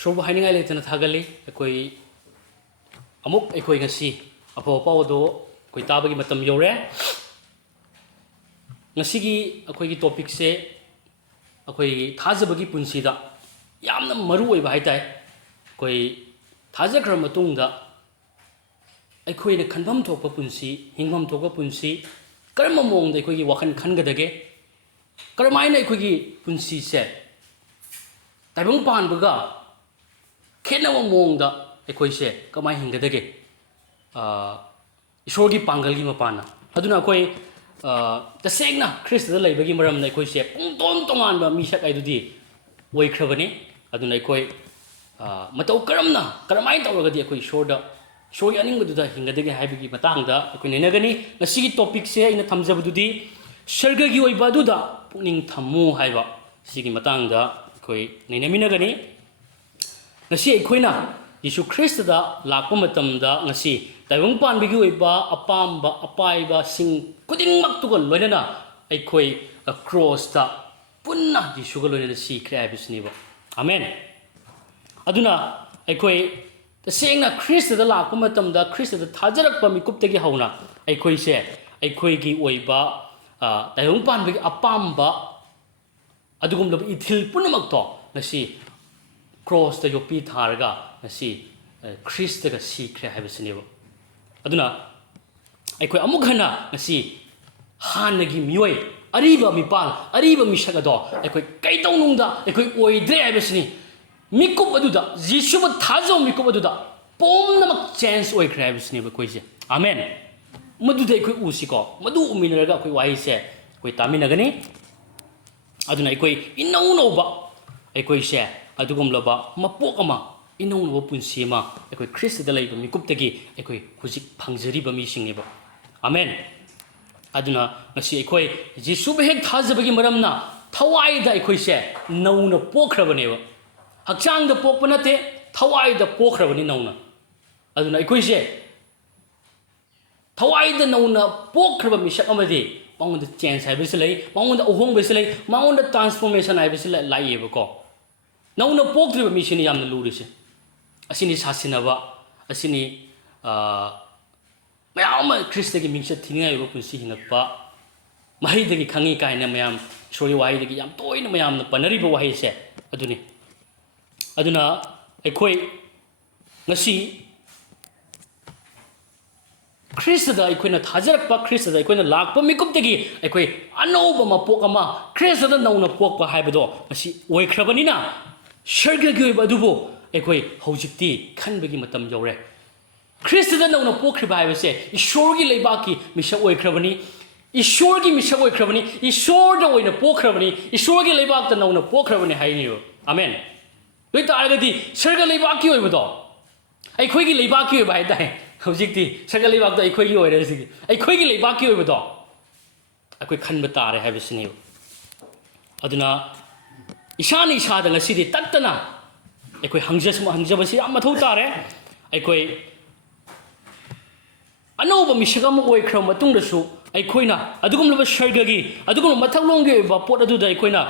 ꯁꯣꯔꯕꯨ ꯍꯥꯏꯅꯤꯡꯉꯥꯏ ꯂꯩꯇꯅ ꯊꯥꯒꯠꯂꯤ ꯑꯩꯈꯣꯏ ꯑꯃꯨꯛ ꯑꯩꯈꯣꯏ ꯉꯁꯤ ꯑꯐꯕ ꯄꯥꯎ ꯑꯗꯣ ꯑꯩꯈꯣꯏ ꯇꯥꯕꯒꯤ ꯃꯇꯝ ꯌꯧꯔꯦ ꯉꯁꯤꯒꯤ ꯑꯩꯈꯣꯏꯒꯤ ꯇꯣꯄꯤꯛꯁꯦ ꯑꯩꯈꯣꯏ ꯊꯥꯖꯕꯒꯤ ꯄꯨꯟꯁꯤꯗ ꯌꯥꯝꯅ ꯃꯔꯨꯑꯣꯏꯕ ꯍꯥꯏꯇꯥꯔꯦ ꯑꯩꯈꯣꯏ ꯊꯥꯖꯈ꯭ꯔ ꯃꯇꯨꯡꯗ ꯑꯩꯈꯣꯏꯅ ꯈꯟꯐꯝ ꯊꯣꯛꯄ ꯄꯨꯟꯁꯤ ꯍꯤꯡꯐꯝ ꯊꯣꯛꯄ ꯄꯨꯟꯁꯤ ꯀꯔꯝꯕ ꯃꯑꯣꯡꯗ ꯑꯩꯈꯣꯏꯒꯤ ꯋꯥꯈꯜ ꯈꯟꯒꯗꯒꯦ ꯀꯔꯝꯍꯥꯏꯅ ꯑꯩꯈꯣꯏꯒꯤ ꯄꯨꯟꯁꯤꯁꯦ ꯇꯥꯏꯕꯪ ꯄꯥꯟꯕꯒ ꯈꯦꯠꯅꯕ ꯃꯑꯣꯡꯗ ꯑꯩꯈꯣꯏꯁꯦ ꯀꯃꯥꯏꯅ ꯍꯤꯡꯒꯗꯒꯦ ꯏꯁꯣꯔꯒꯤ ꯄꯥꯡꯒꯜꯒꯤ ꯃꯄꯥꯟꯅ ꯑꯗꯨꯅ ꯑꯩꯈꯣꯏ ꯇꯁꯦꯡꯅ ꯈ꯭ꯔꯤꯁꯇꯗ ꯂꯩꯕꯒꯤ ꯃꯔꯝꯗ ꯑꯩꯈꯣꯏꯁꯦ ꯄꯨꯡꯇꯣꯟ ꯇꯣꯉꯥꯟꯕ ꯃꯤꯁꯛ ꯍꯥꯏꯗꯨꯗꯤ ꯑꯣꯏꯈ꯭ꯔꯕꯅꯤ ꯑꯗꯨꯅ ꯑꯩꯈꯣꯏ ꯃꯇꯧ ꯀꯔꯝꯍꯥꯏꯅ ꯇꯧꯔꯒꯗꯤ ꯑꯩꯈꯣꯏ ꯏꯁꯣꯔꯒꯤ ꯑꯅꯤꯡꯕꯗꯨꯗ ꯍꯤꯡꯒꯗꯒꯦ ꯍꯥꯏꯕꯒꯤ ꯃꯇꯥꯡꯗ ꯑꯩꯈꯣꯏ ꯅꯩꯅꯒꯅꯤ ꯉꯁꯤꯒꯤ ꯇꯣꯄꯤꯛꯁꯦ ꯑꯩꯅ ꯊꯝꯖꯕꯗꯨꯗꯤ ꯁꯔꯒꯒꯤ ꯑꯣꯏꯕ ꯑꯗꯨꯗ ꯄꯨꯛꯅꯤꯡ ꯊꯝꯃꯨ ꯍꯥꯏꯕ ꯁꯤꯒꯤ ꯃꯇꯥꯡꯗ ꯑꯩꯈꯣꯏ ꯅꯩꯅꯃꯤꯟꯅꯒꯅꯤ ꯉꯁꯤ ꯑꯩꯈꯣꯏꯅ ꯌꯤꯁꯨ ꯈ꯭ꯔꯤꯁꯇꯗ ꯂꯥꯛꯄ ꯃꯇꯝꯗ ꯉꯁꯤ ꯇꯥꯏꯕꯪ ꯄꯥꯟꯕꯒꯤ ꯑꯣꯏꯕ ꯑꯄꯥꯝꯕ ꯑꯄꯥꯏꯕꯁꯤꯡ ꯈꯨꯗꯤꯡꯃꯛꯇꯨꯒ ꯂꯣꯏꯅꯅ ꯑꯩꯈꯣꯏ ꯀ꯭ꯔꯣꯁꯇ ꯄꯨꯟꯅ ꯌꯤꯁꯨꯒ ꯂꯣꯏꯅꯅ ꯁꯤꯈ꯭ꯔꯦ ꯍꯥꯏꯕꯁꯤꯅꯦꯕ ꯑꯃꯦꯟ ꯑꯗꯨꯅ ꯑꯩꯈꯣꯏ तसेंगना ख्रिस्टदा लाक्प मतमदा ख्रिस्टदा थाजरक्प मिकुप्तगी हौना अखोइसे अखोइगी ओइबा ताइबंग पानबगी अपाम्बा अदुगुमलब इथिल पुनमक्तो ngasi क्रॉस ता योपी थारगा ngasi ख्रिस्टगा सीख्रे हाइबसिनेबो अदुना अखोइ अमुक हना ngasi हानगी मियोय अरीबा मिपाल अरीबा मिसगदो अखोइ कैतौनुंगदा अखोइ ओइद्रे हाइबसिनी मिकुप अदुदा जिसुब थाजो मिकुप अदुदा पोमनमक चेंज ओइख्रे हाइबसिनेबो कोइसे आमेन मदुदा अखोइ उसिको मदु उमिनरगा अखोइ वाइसे अखोइ तामिनगनी अदुना अखोइ इनौनौबा अखोइसे अदुगुमलबा मपोक अमा इनौनौबा पुन्सि अमा अखोइ ख्रिस्टदा लैबा मिकुपतगी अखोइ हुजिक फंजरिबा मिसिंगनेबा आमेन अदुना ngasi अखोइ जिसुब हेक थाजबगी मरमना थवाइदा अखोइसे नौना पोख्रबनेबा हक्चांगदा पोकप नते थवाइदा पोख्रबनी नौना अदुना अखोइसे थवाइदा नौना पोख्रब मिसक अमदि मांगोंदा चेंज हाइबसे लै मांगोंदा अहोंबसे लै मांगोंदा ट्रांसफॉर्मेशन हाइबसे लाइएबको नौना पोख्रिबा मिसिनि यामना लुरिसे असिनि सासिनबा असिनि मयाम ख्रिस्टगी मिंसे थिनिङाइबा पुन्सि हिंगकपा महिदगी खंगी काइना मयाम सोरी वाहिदगी याम तोइना मयामना पनरिबा वाहिसे अदुनि अदुना अखोइ ngasi ख्रिस्टदा अखोइना थाजरकपा ख्रिस्टदा अखोइना लाक्पा मिकुपतगी अखोइ अनौबा मपोक अमा ख्रिस्टदा नौना पोकपा हाइबदो ngasi ओइख्रबनिना स्वर्गगी ओइबा अदुबो अखोइ हौजिक्ति खनबगी मतम यौरे ख्रिस्टदा नौना पोख्रिबा हाइबसे ईश्वरगी लैबाकी मिसक ओइख्रबनी ईश्वरगी मिसक ओइख्रबनी ईश्वरदा ओइना पोख्रबनी ईश्वरगी लैबाकता नौना पोख्रबनी हाइनियो आमेन लोइ तारगदी स्वर्ग लैबाकी ओइबदो अखोइगी लैबाकी ओइबा हाइताइ हौजिक्ति स्वर्ग लैबाकता अखोइगी ओइरे सिगी अखोइगी लैबाकी ओइबदो अखोइ खनबा तारे हाइबसिनि अदुना इसानि इसादा ngasidi तत्तना अखोइ हंजबसि याम मथौ तारे अखोइ अनौबा मिसगम ओइख्रब मतुंगदसु अखोइना अदुगुमलबा स्वर्गगी अदुगुम मथौलोंगी ओइबा पोट अदुदा अखोइना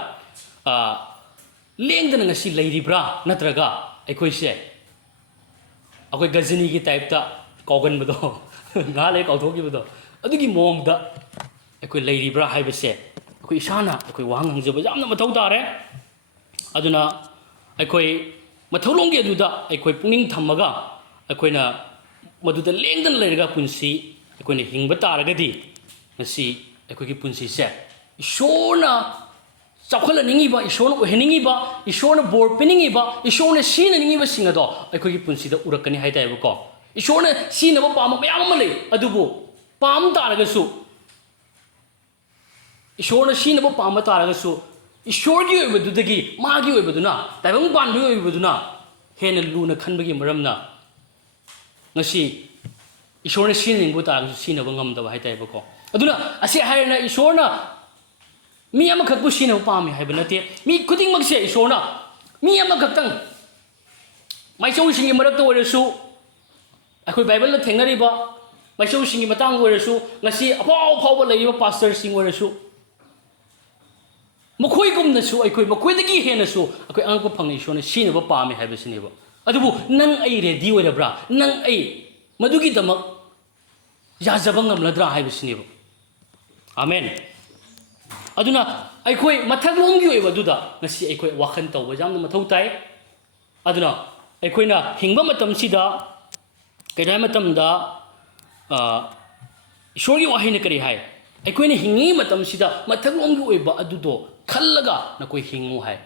लेंदना ngasi लैरिब्रा नत्रगा अखोइसे अखोइ गजनीगी टाइपता कौगनबदो गाले कौथोगिबदो अदुगी मोंगदा अखोइ लैरिब्रा हाइबसे अखोइ इसाना अखोइ वांग हंजबा यामना मथौ तारे अदुना अखोइ मथौलोंगी अदुदा अखोइ पुनिंग थम्मगा अखोइना मदुदा लेंदन लैरगा पुन्सि अखोइना हिंगबा तारगदी ngasi अखोइगी पुन्सिसे ईश्वरना चाखलनिंगिबा ईश्वरना ओहनिंगिबा ईश्वरना बोर पिनिंगिबा ईश्वरना सीननिंगिबा सिंगदो अखोइगी पुन्सिदा उरकनी हाइताइबको ईश्वरना सीनबा पाम मयाम अमा लै अदुबो पाम तारगसु ईश्वरना सीनबा पाम तारगसु ईश्वरगी ओइबदुदगी मागी ओइबदुना ताइबंग पानबी ओइबदुना हेन लुना खनबगी मरमना ngasi ईश्वरना सीननिंगबो तारगसु सीनबा ngamdaba हाइताइबको अदुना असे हायना ईश्वरना मी अमखकबु सीनबा पामे हाइबा नते मी खुदिंगमकसे ईश्वरना मी अमखक्तंग माइचौसिंगी मरक्ता ओइरसु अखोइ बाइबलदा थेंगरिबा माइचौसिंगी मतंग ओइरसु ngasi अफाव फावबा लैबा पास्टरसिंग ओइरसु ꯃꯈꯣꯏꯒꯨꯝꯅꯁꯨ ꯑꯩꯈꯣꯏ ꯃꯈꯣꯏꯗꯒꯤ ꯍꯦꯟꯅꯁꯨ ꯑꯩꯈꯣꯏ ꯑꯉꯛꯄ ꯐꯪꯅ ꯏꯁꯣꯔꯅ ꯁꯤꯅꯕ ꯄꯥꯝꯃꯦ ꯍꯥꯏꯕꯁꯤꯅꯦꯕ ꯑꯗꯨꯕꯨ ꯅꯪ ꯑꯩ ꯔꯦꯗꯤ ꯑꯣꯏꯔꯕ꯭ꯔꯥ ꯅꯪ ꯑꯩ ꯃꯗꯨꯒꯤꯗꯃꯛ ꯌꯥꯖꯕ ꯉꯝꯂꯗ꯭ꯔꯥ ꯍꯥꯏꯕꯁꯤꯅꯦꯕ ꯑꯃꯦꯟ ꯑꯗꯨꯅ ꯑꯩꯈꯣꯏ ꯃꯊꯛꯂꯣꯝꯒꯤ ꯑꯣꯏꯕ ꯑꯗꯨꯗ ꯉꯁꯤ ꯑꯩꯈꯣꯏ ꯋꯥꯈꯜ ꯇꯧꯕ ꯌꯥꯝꯅ ꯃꯊꯧ ꯇꯥꯏ ꯑꯗꯨꯅ ꯑꯩꯈꯣꯏꯅ ꯍꯤꯡꯕ ꯃꯇꯝꯁꯤꯗ ꯀꯩꯅꯣ ꯍꯥꯏ ꯃꯇꯝꯗ ꯏꯁꯣꯔꯒꯤ ꯋꯥꯍꯩꯅ ꯀꯔꯤ ꯍꯥꯏ ꯑꯩꯈꯣꯏꯅ ꯍꯤꯡꯉꯤ ꯃꯇꯝꯁꯤꯗ ꯃꯊꯛꯂꯣꯝꯒꯤ ꯑꯣꯏꯕ ꯑꯗꯨꯗꯣ ꯈꯜꯂꯒ ꯅꯈꯣꯏ ꯍꯤꯡꯉꯨ ꯍꯥꯏ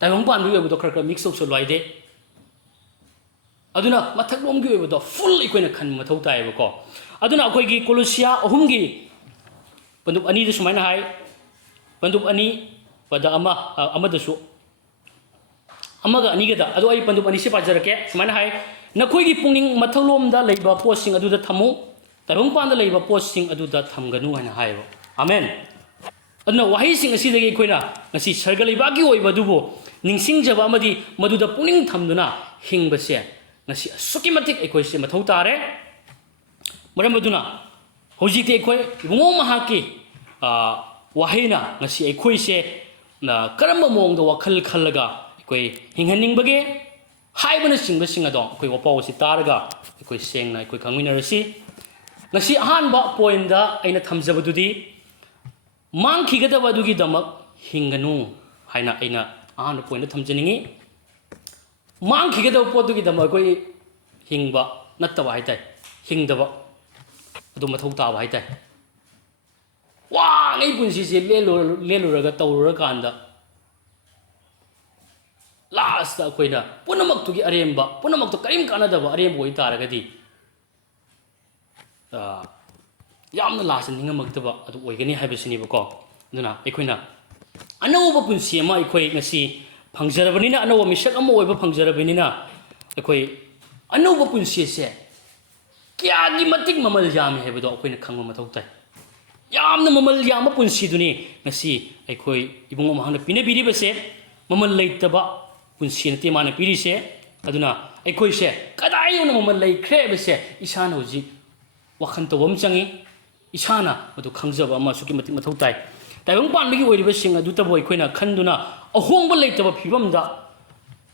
ꯇꯥꯏꯕꯪꯄꯥꯟꯕꯒꯤ ꯑꯣꯏꯕꯗꯣ ꯈꯔ ꯈꯔ ꯃꯤꯛꯁ ꯇꯧꯁꯜꯂꯨ ꯍꯥꯏꯗꯦ ꯑꯗꯨꯅ ꯃꯊꯛꯂꯣꯝꯒꯤ ꯑꯣꯏꯕꯗꯣ ꯐꯨꯜ ꯑꯩꯈꯣꯏꯅ ꯈꯟꯕ ꯃꯊꯧ ꯇꯥꯏꯌꯦꯕꯀꯣ ꯑꯗꯨꯅ ꯑꯩꯈꯣꯏꯒꯤ ꯀꯣꯂꯣꯁꯤꯌꯥ 3ꯒꯤ ꯄꯟꯗꯨꯞ 2ꯗ ꯁꯨꯃꯥꯏꯅ ꯍꯥꯏ ꯄꯟꯗꯨꯞ 2 ꯄꯗ ꯑꯃꯗꯁꯨ ꯑꯃꯒ ꯑꯅꯤꯒꯗ ꯑꯗꯣ ꯑꯩ ꯄꯟꯗꯨꯞ 2ꯁꯤ ꯄꯥꯖꯔꯛꯀꯦ ꯁꯨꯃꯥꯏꯅ ꯍꯥꯏ ꯅꯈꯣꯏꯒꯤ ꯄꯨꯛꯅꯤꯡ ꯃꯊꯛꯂꯣꯝꯗ ꯂꯩꯕ ꯄꯣꯠꯁꯤꯡ ꯑꯗꯨꯗ ꯊꯝꯃꯨ ꯇꯥꯏꯕꯪꯄꯥꯟꯗ ꯂꯩꯕ ꯄꯣꯠꯁꯤꯡ ꯑꯗꯨꯗ ꯊꯝꯒꯅꯨ ꯍꯥꯏꯅ ꯍꯥꯏꯌꯦꯕ ꯑꯃꯦꯟ ꯑꯗꯨꯅ ꯋꯥꯍꯩꯁꯤꯡ ꯑꯁꯤꯗꯒꯤ ꯑꯩꯈꯣꯏꯅ ꯉꯁꯤ ꯁꯔꯒ ꯂꯩꯕꯥꯛꯀꯤ ꯑꯣꯏꯕ ꯑꯗꯨꯕꯨ ꯅꯤꯡꯁꯤꯡꯖꯕ ꯑꯃꯗꯤ ꯃꯗꯨꯗ ꯄꯨꯛꯅꯤꯡ ꯊꯝꯗꯨꯅ ꯍꯤꯡꯕꯁꯦ ꯉꯁꯤ ꯑꯁꯨꯛꯀꯤ ꯃꯇꯤꯛ ꯑꯩꯈꯣꯏꯁꯦ ꯃꯊꯧ ꯇꯥꯔꯦ ꯃꯔꯝ ꯑꯗꯨꯅ ꯍꯧꯖꯤꯛꯇꯤ ꯑꯩꯈꯣꯏ ꯏꯕꯨꯡꯉꯣ ꯃꯍꯥꯛꯀꯤ ꯋꯥꯍꯩꯅ ꯉꯁꯤ ꯑꯩꯈꯣꯏꯁꯦ ꯀꯔꯝꯕ ꯃꯑꯣꯡꯗ ꯋꯥꯈꯜ ꯈꯜꯂꯒ ꯑꯩꯈꯣꯏ ꯍꯤꯡꯍꯟꯅꯤꯡꯕꯒꯦ ꯍꯥꯏꯕꯅꯆꯤꯡꯕꯁꯤꯡ ꯑꯗꯣ ꯑꯩꯈꯣꯏ ꯋꯥꯄꯥꯎ ꯑꯁꯤ ꯇꯥꯔꯒ ꯑꯩꯈꯣꯏ ꯁꯦꯡꯅ ꯑꯩꯈꯣꯏ ꯈꯪꯃꯤꯟꯅꯔꯁꯤ ꯉꯁꯤ ꯑꯍꯥꯟꯕ ꯄꯣꯏꯟꯗ ꯑꯩꯅ ꯊꯝꯖꯕꯗꯨꯗꯤ ꯃꯥꯡꯈꯤꯒꯗꯕ ꯑꯗꯨꯒꯤꯗꯃꯛ ꯍꯤꯡꯒꯅꯨ ꯍꯥꯏꯅ ꯑꯩꯅ ꯑꯍꯥꯟꯕ ꯄꯣꯏꯟꯗ ꯊꯝꯖꯅꯤꯡꯉꯤ ꯃꯥꯡꯈꯤꯒꯗꯕ ꯄꯣꯠꯇꯨꯒꯤꯗꯃꯛ ꯑꯩꯈꯣই ꯍꯤꯡꯕ ꯅꯠꯇꯕ ꯍꯥꯏꯇꯥꯏ ꯍꯤꯡꯗꯕ ꯑꯗꯨ ꯃꯊꯧ ꯇꯥꯕ ꯍꯥꯏꯇꯥꯏ ꯋꯥꯉꯩ ꯄꯨꯟꯁꯤꯁꯦ ꯂꯦꯜꯂꯨꯔꯒ ꯇꯧꯔꯨꯔꯀꯥꯟꯗ ꯂꯥꯁꯇ ꯑꯩꯈꯣꯏꯅ ꯄꯨꯝꯅꯃꯛꯇꯨꯒꯤ ꯑꯔꯦꯝꯕ ꯄꯨꯝꯅꯃꯛꯇꯨ ꯀꯔꯤꯝ ꯀꯥꯟꯅꯗꯕ ꯑꯔꯦꯝꯕ ꯑꯣꯏꯇꯥꯔꯒꯗꯤ ꯌꯥꯝꯅ ꯂꯥꯁꯇ ꯅꯤꯡꯉꯝꯃꯛꯇꯕ ꯑꯗꯨ ꯑꯣꯏꯒꯅꯤ ꯍꯥꯏꯕꯁꯤꯅꯦꯕꯀꯣ ꯑꯗꯨꯅ ꯑꯩꯈꯣꯏꯅ ꯑꯅꯧꯕ ꯄꯨꯟꯁꯤ ꯑꯃ ꯑꯩꯈꯣই ꯉꯁꯤ ꯐꯪꯖꯔꯕꯅꯤꯅ ꯑꯅꯧꯕ ꯃꯤꯁꯛ ꯑꯃ ꯑꯣꯏꯕ ꯐꯪꯖꯔꯕꯅꯤꯅ ꯑꯩꯈꯣই ꯑꯅꯧꯕ ꯄꯨꯟꯁꯤꯁꯦ ꯀꯌꯥꯒꯤ ꯃꯇꯤꯛ ꯃꯃꯜ ꯌꯥꯝꯃꯤ ꯍꯥꯏꯕꯗꯣ ꯑꯩꯈꯣꯏꯅ ꯈꯪꯕ ꯃꯊꯧ ꯇꯥꯏ ꯌꯥꯝꯅ ꯃꯃꯜ ꯌꯥꯝꯕ ꯄꯨꯟꯁꯤꯗꯨꯅꯤ ꯉꯁꯤ ꯑꯩꯈꯣই ꯏꯕꯨꯡꯉꯣ ꯃꯍꯥꯛꯅ ꯄꯤꯅꯕꯤꯔꯤꯕꯁꯦ ꯃꯃꯜ ꯂꯩꯇꯕ ꯄꯨꯟꯁꯤ ꯅꯠꯇꯦ ꯃꯥꯅ ꯄꯤꯔꯤꯁꯦ ꯑꯗꯨꯅ ꯑꯩꯈꯣꯏꯁꯦ ꯀꯗꯥꯏ ꯌꯧꯅ ꯃꯃꯜ ꯂꯩꯈ꯭ꯔꯦ ꯍꯥꯏꯕꯁꯦ ꯏꯁꯥꯅ ꯍꯧꯖꯤꯛ ꯋꯥꯈꯜ ꯇꯧꯕ ꯑꯃ ꯆꯪꯉꯤ ꯏꯁꯥꯅ ꯃꯗꯨ ꯈꯪꯖꯕ ꯑꯃ ꯑꯁꯨꯛꯀꯤ ꯃꯇꯤꯛ ꯃꯊꯧ ꯇꯥꯏ ꯇꯥꯏꯕꯪꯄꯥꯟꯕꯒꯤ ꯑꯣꯏꯔꯤꯕꯁꯤꯡ ꯑꯗꯨꯇꯕꯨ ꯑꯩꯈꯣꯏꯅ ꯈꯟꯗꯨꯅ ꯑꯍꯣꯡꯕ ꯂꯩꯇꯕ ꯐꯤꯕꯝꯗ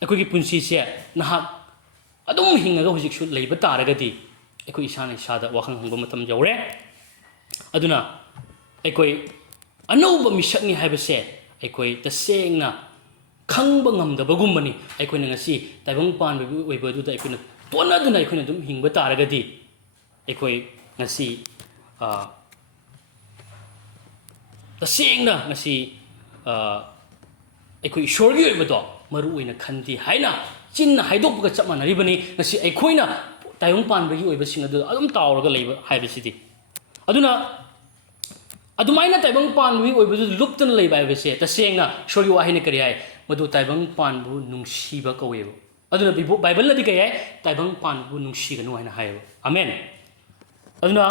ꯑꯩꯈꯣꯏꯒꯤ ꯄꯨꯟꯁꯤꯁꯦ ꯅꯍꯥꯛ ꯑꯗꯨꯝ ꯍꯤꯡꯉꯒ ꯍꯧꯖꯤꯛꯁꯨ ꯂꯩꯕ ꯇꯥꯔꯒꯗꯤ ꯑꯩꯈꯣꯏ ꯏꯁꯥꯅ ꯏꯁꯥꯗ ꯋꯥꯈꯜ ꯍꯪꯕ ꯃꯇꯝ ꯌꯧꯔꯦ ꯑꯗꯨꯅ ꯑꯩꯈꯣই ꯑꯅꯧꯕ ꯃꯤꯁꯛꯅꯤ ꯍꯥꯏꯕꯁꯦ ꯑꯩꯈꯣই ꯇꯁꯦꯡꯅ ꯈꯪꯕ ꯉꯝꯗꯕꯒꯨꯝꯕꯅꯤ ꯑꯩꯈꯣꯏꯅ ꯉꯁꯤ ꯇꯥꯏꯕꯪꯄꯥꯟꯕꯒꯤ ꯑꯣꯏꯕ ꯑꯗꯨꯗ ꯑꯩꯈꯣꯏꯅ ꯇꯣꯟꯅꯗꯨꯅ ꯑꯩꯈꯣꯏꯅ ꯑꯗꯨꯝ ꯍꯤꯡꯕ ꯇꯥꯔꯒꯗꯤ ꯑꯩꯈꯣই ꯉꯁꯤ ꯇꯁꯦꯡꯅ ꯉꯁꯤ ꯑꯩꯈꯣই ꯏꯁꯣꯔꯒꯤ ꯑꯣꯏꯕꯗꯣ ꯃꯔꯨ ꯑꯣꯏꯅ ꯈꯟꯗꯦ ꯍꯥꯏꯅ ꯆꯤꯟꯅ ꯍꯥꯏꯗꯣꯛꯄꯒ ꯆꯞ ꯃꯥꯟꯅꯔꯤꯕꯅꯤ ꯉꯁꯤ ꯑꯩꯈꯣꯏꯅ ꯇꯥꯏꯕꯪꯄꯥꯟꯕꯒꯤ ꯑꯣꯏꯕꯁꯤꯡ ꯑꯗꯨꯗ ꯑꯗꯨꯝ ꯇꯥꯎꯔꯒ ꯂꯩꯕ ꯍꯥꯏꯕꯁꯤꯗꯤ ꯑꯗꯨꯅ ꯑꯗꯨꯃꯥꯏꯅ ꯇꯥꯏꯕꯪꯄꯥꯟꯕꯒꯤ ꯑꯣꯏꯕꯗꯨ ꯂꯨꯞꯇꯨꯅ ꯂꯩꯕ ꯍꯥꯏꯕꯁꯦ ꯇꯁꯦꯡꯅ ꯏꯁꯣꯔꯒꯤ ꯋꯥꯍꯩꯅ ꯀꯔꯤ ꯍꯥꯏ ꯃꯗꯨ ꯇꯥꯏꯕꯪꯄꯥꯟꯕꯨ ꯅꯨꯡꯁꯤꯕ ꯀꯧꯋꯦꯕ ꯑꯗꯨꯅ ꯕꯥꯏꯕꯜꯅꯗꯤ ꯀꯔꯤ ꯍꯥꯏ ꯇꯥꯏꯕꯪꯄꯥꯟꯕꯕꯨ ꯅꯨꯡꯁꯤꯒꯅꯨ ꯍꯥꯏꯅ ꯍꯥꯏꯌꯦꯕ ꯑꯃꯦꯟ ꯑꯗꯨꯅ